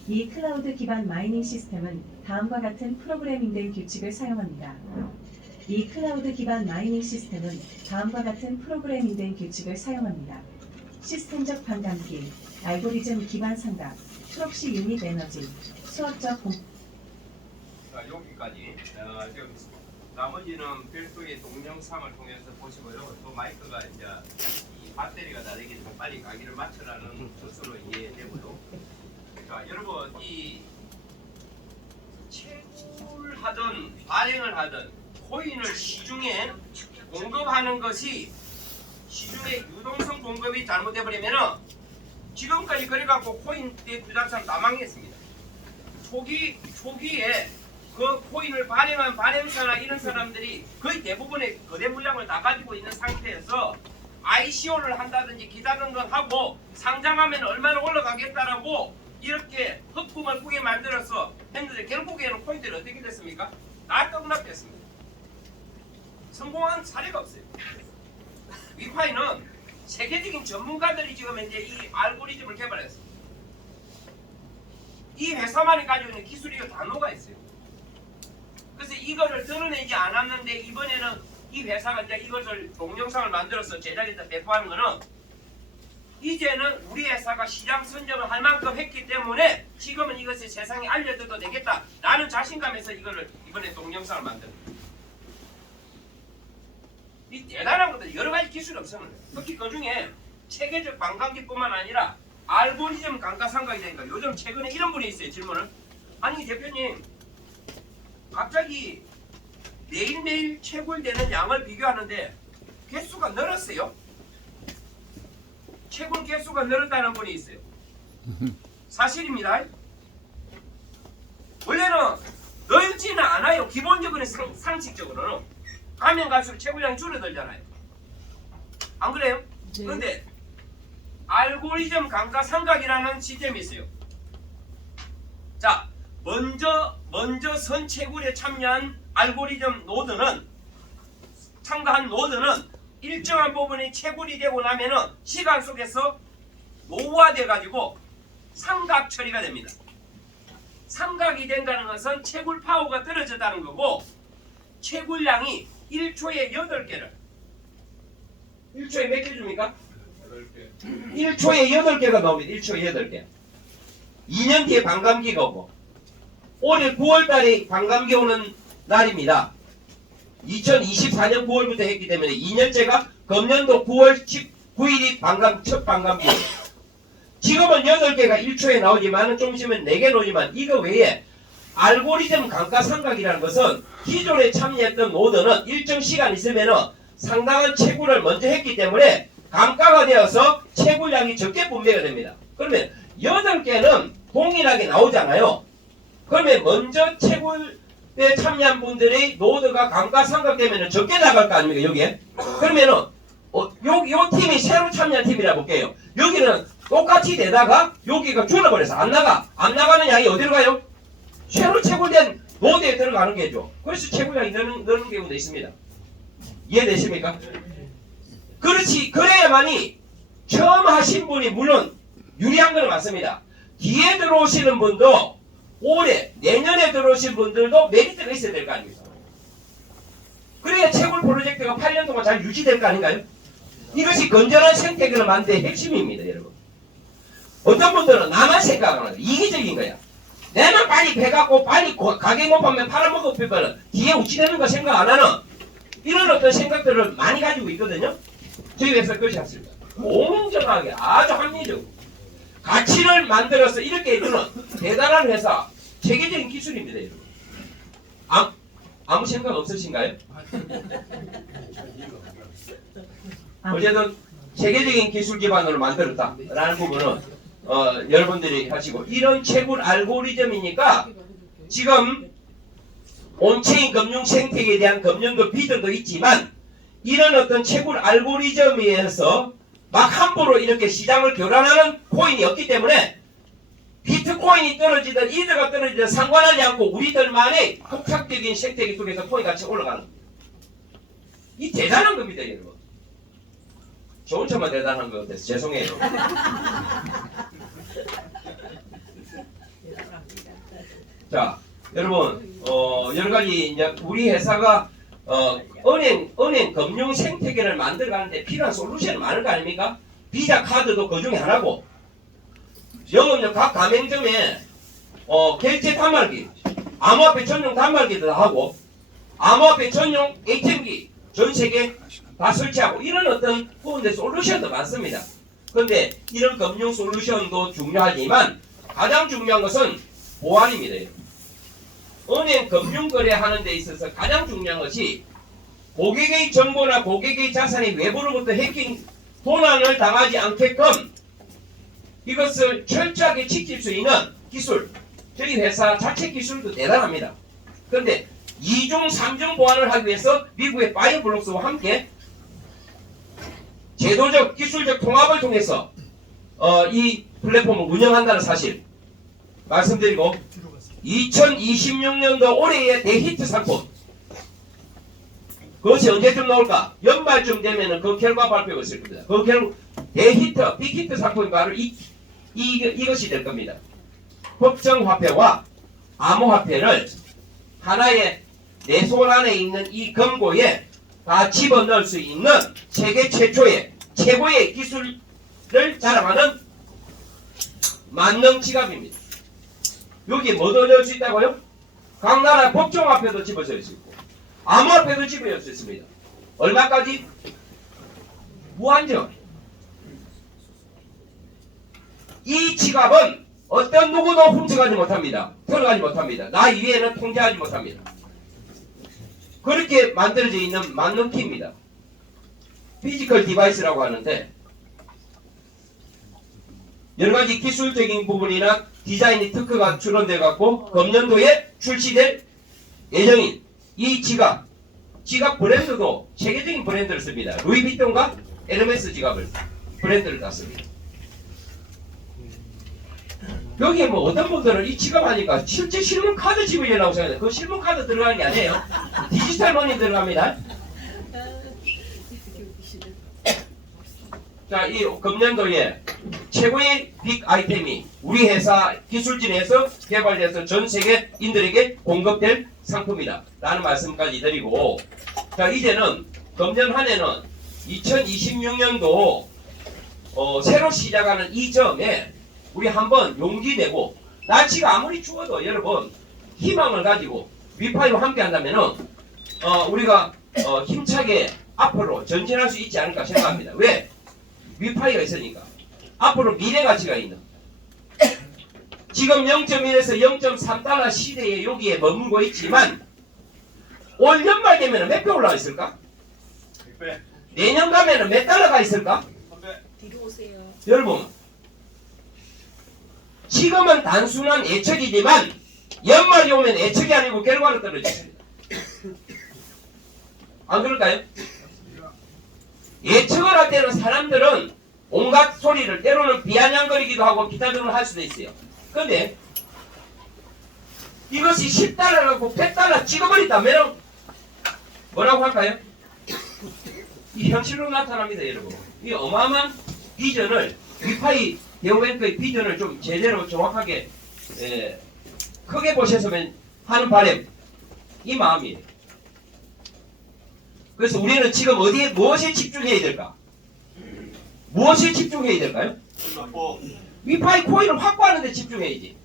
이 클라우드 기반 마이닝 시스템은 다음과 같은 프로그래밍된 규칙을 사용합니다. 이 클라우드 기반 마이닝 시스템은 다음과 같은 프로그래밍된 규칙을 사용합니다. 시스템적 반감기, 알고리즘 기반 상각, 프록시 유닛 에너지, 수학적 공... 자, 여기까지. 지금 나머지는 별도의 동영상을 통해서 보시고요. 또 마이크가 이제 이 배터리가 다 되기 좀 빨리 가기를 맞추라는 뜻으로 이해되고요. 자, 여러분 이 채굴하든 발행을 하든 코인을 시중에 공급하는 것이 시중의 유동성 공급이 잘못돼 버리면은 지금까지 그래갖고 코인에 투자한 사람 다 망했습니다. 초기에 그 코인을 발행한 발행사나 이런 사람들이 거의 대부분의 거대 물량을 다 가지고 있는 상태에서 ICO를 한다든지 기다는 건 하고 상장하면 얼마나 올라가겠다라고 이렇게 흑kum을 꾸게 만들어서 했는데 결국에는 코인들이 어떻게 됐습니까? 다 떡락됐습니다. 성공한 사례가 없어요. 위파이는 세계적인 전문가들이 지금 이제 이 알고리즘을 개발했습니다. 이 회사만이 가지고 있는 기술이 이거 다 녹아 있어요. 그래서 이거를 드러내지 않았는데 이번에는 이 회사가 이제 이것을 동영상을 만들어서 제작에다 배포하는 거는 이제는 우리 회사가 시장 선점을 할 만큼 했기 때문에 지금은 이것을 세상에 알려줘도 되겠다라는 자신감에서 이거를 이번에 동영상을 만듭니다. 이 대단한 것들 여러 가지 기술이 없었는데 특히 그 중에 체계적 관광기뿐만 아니라 알고리즘 감가상각이 되니까 요즘 최근에 이런 분이 있어요. 질문을 아니 대표님 갑자기 매일매일 채굴되는 양을 비교하는데 개수가 늘었어요. 채굴 개수가 늘었다는 분이 있어요. 사실입니다. 원래는 늘지는 않아요. 기본적으로 상식적으로는 가면 갈수록 채굴량이 줄어들잖아요. 안 그래요? 네. 그런데 알고리즘 감가상각이라는 시스템이 있어요. 자, 먼저 선채굴에 참여한 알고리즘 노드는 참가한 노드는 일정한 부분이 채굴이 되고 나면은 시간 속에서 노후화돼 가지고 삼각 처리가 됩니다. 삼각이 된다는 것은 채굴 파워가 떨어졌다는 거고 채굴량이 1초에 8개를 1초에 몇 개 줍니까? 1초에 8개가 나옵니다. 1초에 8개. 2년 뒤에 반감기가 오고 올해 9월달에 반감기 오는 날입니다. 2024년 9월부터 했기 때문에 2년째가 금년도 9월 19일이 첫 반감기예요. 지금은 8개가 1초에 나오지만 좀 있으면 4개 나오지만 이거 외에 알고리즘 감가상각이라는 것은 기존에 참여했던 노드는 일정 시간 있으면 상당한 채굴을 먼저 했기 때문에 감가가 되어서 채굴량이 적게 분배가 됩니다. 그러면 8개는 동일하게 나오잖아요. 그러면 먼저 채굴에 참여한 분들의 노드가 감가상각되면 적게 나갈 거 아닙니까 여기에? 그러면은 요 팀이 새로 참여한 팀이라 볼게요. 여기는 똑같이 되다가 여기가 줄어버려서 안 나가는 양이 어디로 가요? 새로 채굴된 노드에 들어가는 게죠. 그래서 채굴량이 느는 경우도 있습니다. 이해되십니까? 그렇지. 그래야만이 처음 하신 분이 물론 유리한 건 맞습니다. 뒤에 들어오시는 분도 올해 내년에 들어오신 분들도 메리트가 있어야 될 거 아닙니까? 그래야 채굴 프로젝트가 8년 동안 잘 유지될 거 아닌가요? 이것이 건전한 생태계를 만드는 핵심입니다, 여러분. 어떤 분들은 나만 생각하는 거야. 이기적인 거야. 내만 빨리 배갖고 빨리 가게 못 파면 팔아먹을 필요는 뒤에 우찌되는 거 생각 안 하는 이런 어떤 생각들을 많이 가지고 있거든요. 저희 회사 그것이 없습니다. 공정하게 아주 합리적으로 가치를 만들어서 이렇게 해주는 대단한 회사, 세계적인 기술입니다, 여러분. 아무 생각 없으신가요? 어쨌든 세계적인 기술 기반으로 만들었다라는 부분은 여러분들이 하시고 이런 채굴 알고리즘이니까 지금 온체인 금융 생태계에 대한 금융도 비전도 있지만 이런 어떤 채굴 알고리즘에 의해서 막 함부로 이렇게 시장을 교란하는 코인이 없기 때문에 비트코인이 떨어지든 이더가 떨어지든 상관하지 않고 우리들만의 독창적인 생태계 속에서 코인 가치 올라가는 겁니다. 이 대단한 겁니다, 여러분. 좋은 척만 대단한 것 같아서 죄송해요. 자, 여러분, 여러 가지 이제 우리 회사가 은행 금융 생태계를 만들어가는데 필요한 솔루션이 많은 거 아닙니까? 비자 카드도 그 중에 하나고, 영업용 각 가맹점에 결제 단말기, 암호화폐 전용 단말기도 하고, 암호화폐 전용 ATM기 전 세계 다 설치하고 이런 어떤 부분들 솔루션도 많습니다. 그런데 이런 금융 솔루션도 중요하지만 가장 중요한 것은 보안입니다. 은행 금융 거래하는 데 있어서 가장 중요한 것이 고객의 정보나 고객의 자산이 외부로부터 해킹 도난을 당하지 않게끔 이것을 철저하게 지킬 수 있는 기술, 저희 회사 자체 기술도 대단합니다. 그런데 2중, 3중 보안을 하기 위해서 미국의 파이어블록스와 함께 제도적, 기술적 통합을 통해서 이 플랫폼을 운영한다는 사실 말씀드리고 2026년도 올해의 대히트 상품 그것이 언제쯤 나올까? 연말쯤 되면은 그 결과 발표가 있을 겁니다. 그 대히트, 빅히트 상품이 바로 이것이 될 겁니다. 법정화폐와 암호화폐를 하나의 내 손 안에 있는 이 금고에 다 집어넣을 수 있는 세계 최초의 최고의 기술을 자랑하는 만능 지갑입니다. 여기에 뭐도 넣을 수 있다고요? 각 나라 법정화폐도 집어넣을 수 있고 암호화폐도 집어넣을 수 있습니다. 얼마까지? 무한정. 이 지갑은 어떤 누구도 훔쳐가지 못합니다. 들어가지 못합니다. 나 이외에는 통제하지 못합니다. 그렇게 만들어져 있는 만능키입니다. 피지컬 디바이스라고 하는데 여러가지 기술적인 부분이나 디자인이 특허가 출원돼 갖고 금년도에 출시될 예정인 이 지갑 브랜드도 세계적인 브랜드를 씁니다. 루이비통과 에르메스 지갑을 브랜드를 땄습니다. 여기에 뭐 어떤 분들은 이 지갑 하니까 실제 실물 카드 집으려고 생각해요. 그 실물 카드 들어가는 게 아니에요. 디지털 머니 들어갑니다. 자, 이 금년도에 최고의 빅 아이템이 우리 회사 기술진에서 개발돼서 전 세계인들에게 공급될 상품이다 라는 말씀까지 드리고, 자, 이제는 금년 한 해는 2026년도 새로 시작하는 이 점에 우리 한번 용기 내고, 날씨가 아무리 추워도 여러분 희망을 가지고 위파이와 함께 한다면은 우리가 힘차게 앞으로 전진할 수 있지 않을까 생각합니다. 왜? 위파이가 있으니까. 앞으로 미래 가치가 있는. 지금 0.1에서 0.3달러 시대에 여기에 머물고 있지만 올 연말 되면 몇 배 올라가 있을까? 100배. 내년 가면 몇 달러가 있을까? 300. 뒤로 오세요. 여러분, 지금은 단순한 예측이지만 연말이 오면 예측이 아니고 결과로 떨어집니다. 안 그럴까요? 예측을 할 때는 사람들은 온갖 소리를 때로는 비아냥거리기도 하고 기타 등을 할 수도 있어요. 근데 이것이 10달러라고 100달러 찍어버린다면 뭐라고 할까요? 이 현실로 나타납니다, 여러분. 이 어마어마한 비전을, 위파이 대우뱅크의 비전을 좀 제대로 정확하게 크게 보셨으면 하는 바람, 이 마음이에요. 그래서 우리는 지금 어디에 무엇에 집중해야 될까? 무엇에 집중해야 될까요? 위파이 코인을 확보하는 데 집중해야지.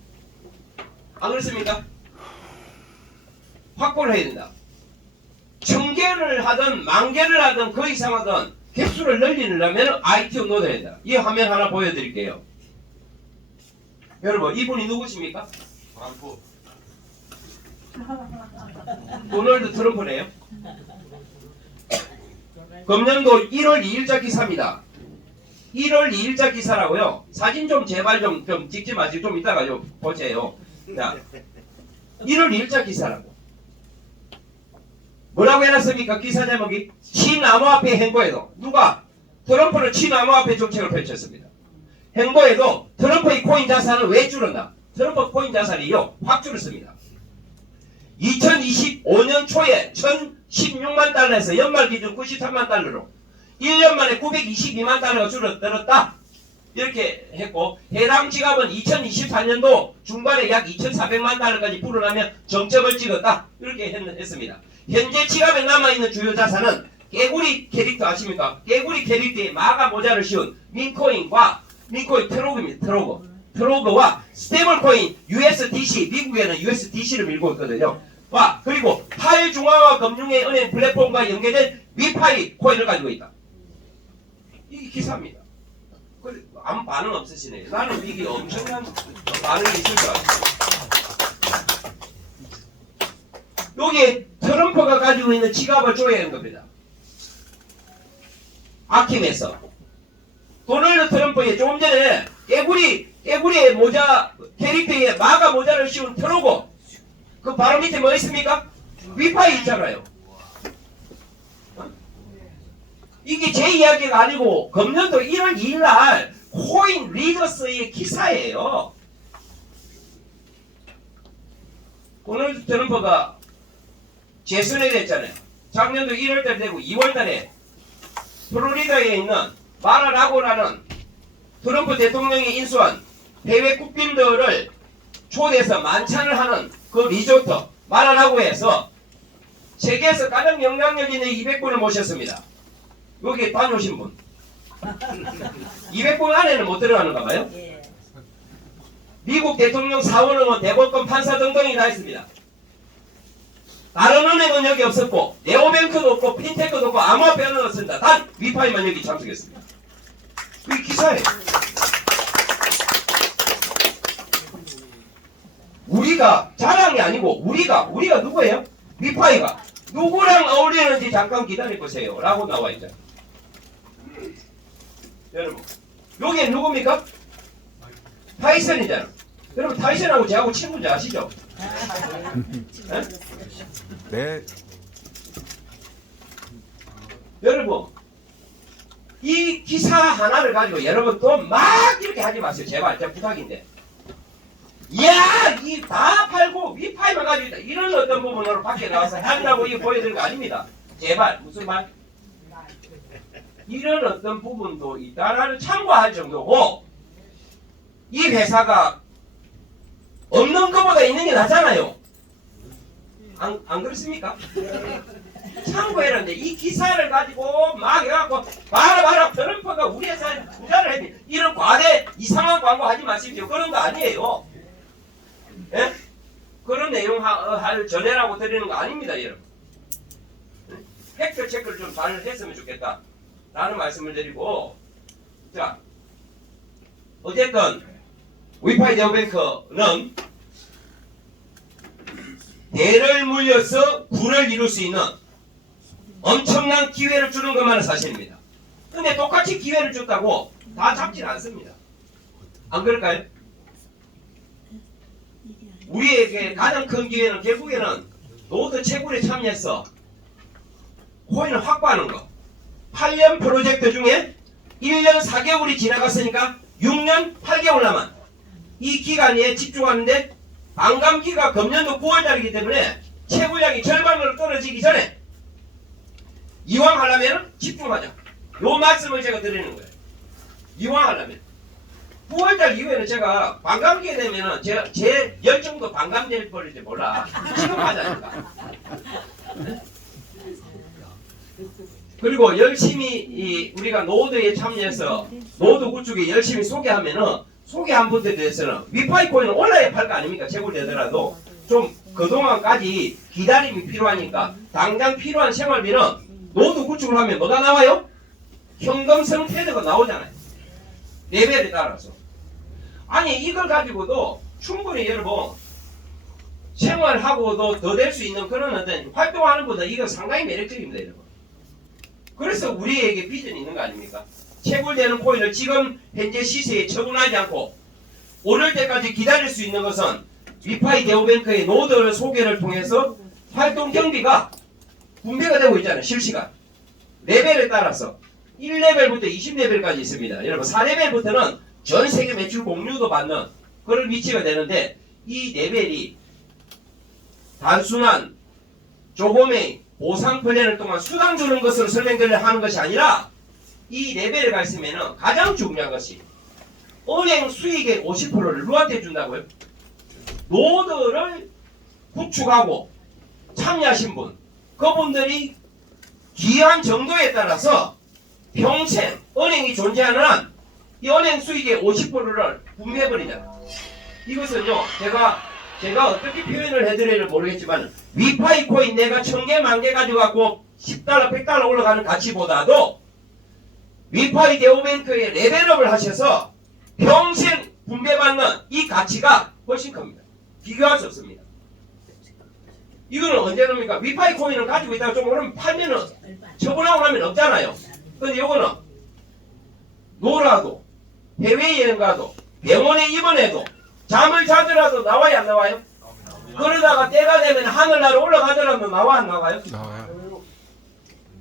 안 그렇습니까? 확보를 해야 된다. 1000개를 하든 10,000개를 하든 그 이상 하든 개수를 늘리려면 ITO 넣어야 된다. 이 화면 하나 보여드릴게요. 여러분, 이분이 누구십니까? 도널드 트럼프네요. 금년도 1월 2일자 기사입니다. 1월 2일자 기사라고요. 사진 좀 제발 좀 찍지 마시고 좀 이따가 좀 보세요. 자, 1월 2일자 기사라고. 뭐라고 해놨습니까? 기사 제목이 친암호화폐 행보에도 누가? 트럼프는 친암호화폐 정책을 펼쳤습니다. 행보에도 트럼프의 코인 자산은 왜 줄었나? 트럼프 코인 자산이요 확 줄었습니다. 2025년 초에 1016만 달러에서 연말 기준 93만 달러로 1년 만에 922만 달러가 줄어들었다. 이렇게 했고, 해당 지갑은 2024년도 중반에 약 2,400만 달러까지 불어나며 정점을 찍었다. 이렇게 했습니다. 현재 지갑에 남아있는 주요 자산은 개구리 캐릭터 아십니까? 개구리 캐릭터에 마가 모자를 씌운 민코인과 민코인 트로그입니다. 트로그와 스테이블코인 USDC, 미국에는 USDC를 밀고 있거든요. 와, 그리고 탈중앙화 금융의 은행 플랫폼과 연계된 위파이 코인을 가지고 있다. 이게 기사입니다. 아무 반응 없으시네요. 나는 이게 엄청난 반응이 있을 줄 알았어요. 여기 트럼프가 가지고 있는 지갑을 조회한 겁니다. 아킴에서 도널드 트럼프의 조금 전에 깨구리의 모자 캐릭터에 마가 모자를 씌운 트로고, 그 바로 밑에 뭐 있습니까? 위파이 있잖아요. 이게 제 이야기가 아니고 금년도 1월 2일날 코인 리더스의 기사예요. 도널드 트럼프가 재선에 됐잖아요. 작년도 1월달에 되고 2월달에 플로리다에 있는 마라라고라는 트럼프 대통령이 인수한 해외 국빈들을 초대해서 만찬을 하는 그 리조트 마라나고에서 세계에서 가장 영향력 있는 200분을 모셨습니다. 여기 다녀오신 분. 200분 안에는 못 들어가는가 봐요. 미국 대통령 사원은 대법관 판사 등등이 다 있습니다. 다른 은행은 여기 없었고 네오뱅크도 없고 핀테크도 없고 아무 앞에는 없습니다. 단 위파이만 여기 참석했습니다. 이 기사예요. 우리가 자랑이 아니고 우리가 누구예요? 위파이가 누구랑 어울리는지 잠깐 기다려보세요 라고 나와있죠. 여러분 여기 누굽니까? 타이슨이잖아. 여러분 타이슨하고 저하고 친구인지 아시죠? 네? 네. 여러분 이 기사 하나를 가지고 여러분 또 막 이렇게 하지 마세요. 제발 제 부탁인데. 이야 이 다 팔고 위파이만 가지고 있다. 이런 어떤 부분으로 밖에 나와서 한다고 이거 보여드리는 거 아닙니다. 제발 무슨 말? 이런 어떤 부분도 있다라는 참고할 정도고 이 회사가 없는 것보다 있는 게 낫잖아요. 안 그렇습니까? 참고해라는데 이 기사를 가지고 막 해갖고 봐라 트럼프가 우리 회사에 투자를 했니 이런 과대 이상한 광고 하지 마십시오. 그런 거 아니에요. 예? 그런 내용 할 전해라고 드리는 거 아닙니다, 여러분. 팩트 체크를 좀 잘 했으면 좋겠다 라는 말씀을 드리고, 자 어쨌든 위파이 네오뱅크는 대를 물려서 부를 이룰 수 있는 엄청난 기회를 주는 것만은 사실입니다. 근데 똑같이 기회를 줬다고 다 잡진 않습니다. 안 그럴까요? 우리에게 가장 큰 기회는 결국에는 노드 채굴에 참여해서 코인을 확보하는 거. 8년 프로젝트 중에 1년 4개월이 지나갔으니까 6년 8개월 남은 이 기간에 집중하는데 반감기가 금년도 9월달이기 때문에 채굴량이 절반으로 떨어지기 전에 이왕 하려면 집중하자. 요 말씀을 제가 드리는 거예요. 이왕 하려면 9월달 이후에는 제가 반감기에 되면은 제 열정도 반감될 뻔일지 몰라. 지금 하자니까. 그리고 열심히 우리가 노드에 참여해서 노드 구축에 열심히 소개하면은 소개한 분들에 대해서는 위파이 코인은 올라야 팔 거 아닙니까? 채굴되더라도 좀 그동안까지 기다림이 필요하니까 당장 필요한 생활비는 노드 구축을 하면 뭐가 나와요? 현금성 패드가 나오잖아요. 레벨에 따라서. 아니 이걸 가지고도 충분히 여러분 생활하고도 더 될 수 있는 그런 어떤 활동하는 것보다 이거 상당히 매력적입니다, 여러분. 그래서 우리에게 비전이 있는 거 아닙니까? 채굴되는 코인을 지금 현재 시세에 처분하지 않고 오를 때까지 기다릴 수 있는 것은 위파이 네오뱅크의 노드 소개를 통해서 활동 경비가 분배가 되고 있잖아요. 실시간. 레벨에 따라서 1레벨부터 20레벨까지 있습니다. 여러분 4레벨부터는 전 세계 매출 공유도 받는 그런 위치가 되는데 이 레벨이 단순한 조금의 보상 플랜을 통한 수당 주는 것으로 설명을 하는 것이 아니라 이 레벨에 가 있으면 가장 중요한 것이 은행 수익의 50%를 누구한테 준다고요? 노드를 구축하고 참여하신 분 그분들이 기여한 정도에 따라서 평생 은행이 존재하는 한 이 은행 수익의 50%를 분배해버리잖아. 이것은요 제가 어떻게 표현을 해드릴지 모르겠지만 위파이 코인 내가 1000개, 10,000개 가지고 갖고 $10, $100 올라가는 가치보다도 위파이 네오뱅크에 레벨업을 하셔서 평생 분배받는 이 가치가 훨씬 큽니다. 비교할 수 없습니다. 이거는 언제 납니까? 위파이 코인을 가지고 있다가 좀 오르면 팔면은 처분하고 나면 없잖아요. 근데 이거는 놀아도 해외여행 가도 병원에 입원해도 잠을 자더라도 나와요 안 나와요? 그러다가 때가 되면 하늘나라 올라가더라도 나와 안 나와요? 나와요.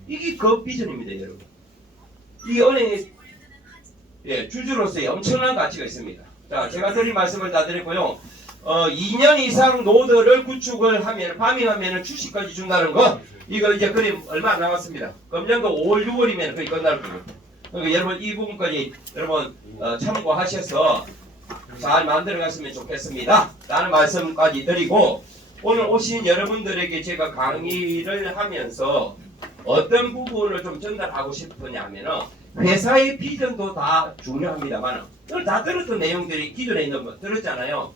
이게 그 비전입니다, 여러분. 이 은행의 주주로서의 엄청난 가치가 있습니다. 자, 제가 드린 말씀을 다 드렸고요. 2년 이상 노드를 구축을 하면 파밍하면 주식까지 준다는 거 이거 이제 그림 얼마 안 남았습니다. 금년도 5월 6월이면 거의 끝날 거예요. 그러니까 여러분 이 부분까지 여러분 참고하셔서 잘 만들어갔으면 좋겠습니다. 라는 말씀까지 드리고 오늘 오신 여러분들에게 제가 강의를 하면서 어떤 부분을 좀 전달하고 싶으냐면은 회사의 비전도 다 중요합니다만 이걸 다 들었던 내용들이 기존에 있는 거 들었잖아요.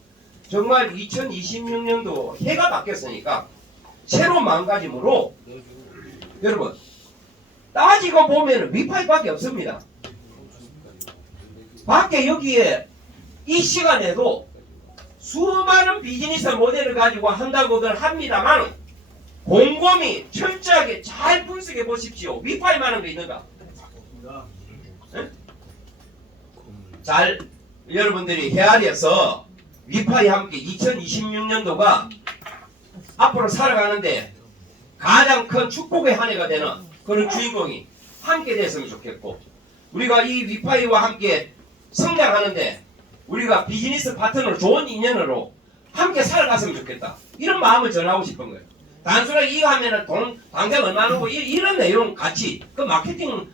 정말 2026년도 해가 바뀌었으니까 새로운 마음가짐으로 여러분 따지고 보면 위파이밖에 없습니다. 밖에 여기에 이 시간에도 수많은 비즈니스 모델을 가지고 한다고들 합니다만 곰곰이 철저하게 잘 분석해 보십시오. 위파이 많은 거 있는가? 네? 잘 여러분들이 헤아려서 위파이 함께 2026년도가 앞으로 살아가는데 가장 큰 축복의 한 해가 되는 그런 주인공이 함께 됐으면 좋겠고 우리가 이 위파이와 함께 성장하는데 우리가 비즈니스 파트너로 좋은 인연으로 함께 살아갔으면 좋겠다. 이런 마음을 전하고 싶은 거예요. 단순하게 이거 하면은 돈 당장 얼마 나오고 이런 내용 같이 그 마케팅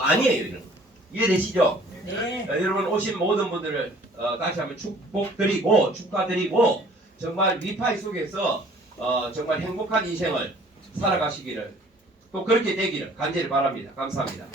아니에요. 이런 거. 이해되시죠? 네. 여러분 오신 모든 분들을 다시 한번 축복드리고 축하드리고 정말 위파이 속에서 정말 행복한 인생을 살아가시기를 또 그렇게 되기를 간절히 바랍니다. 감사합니다.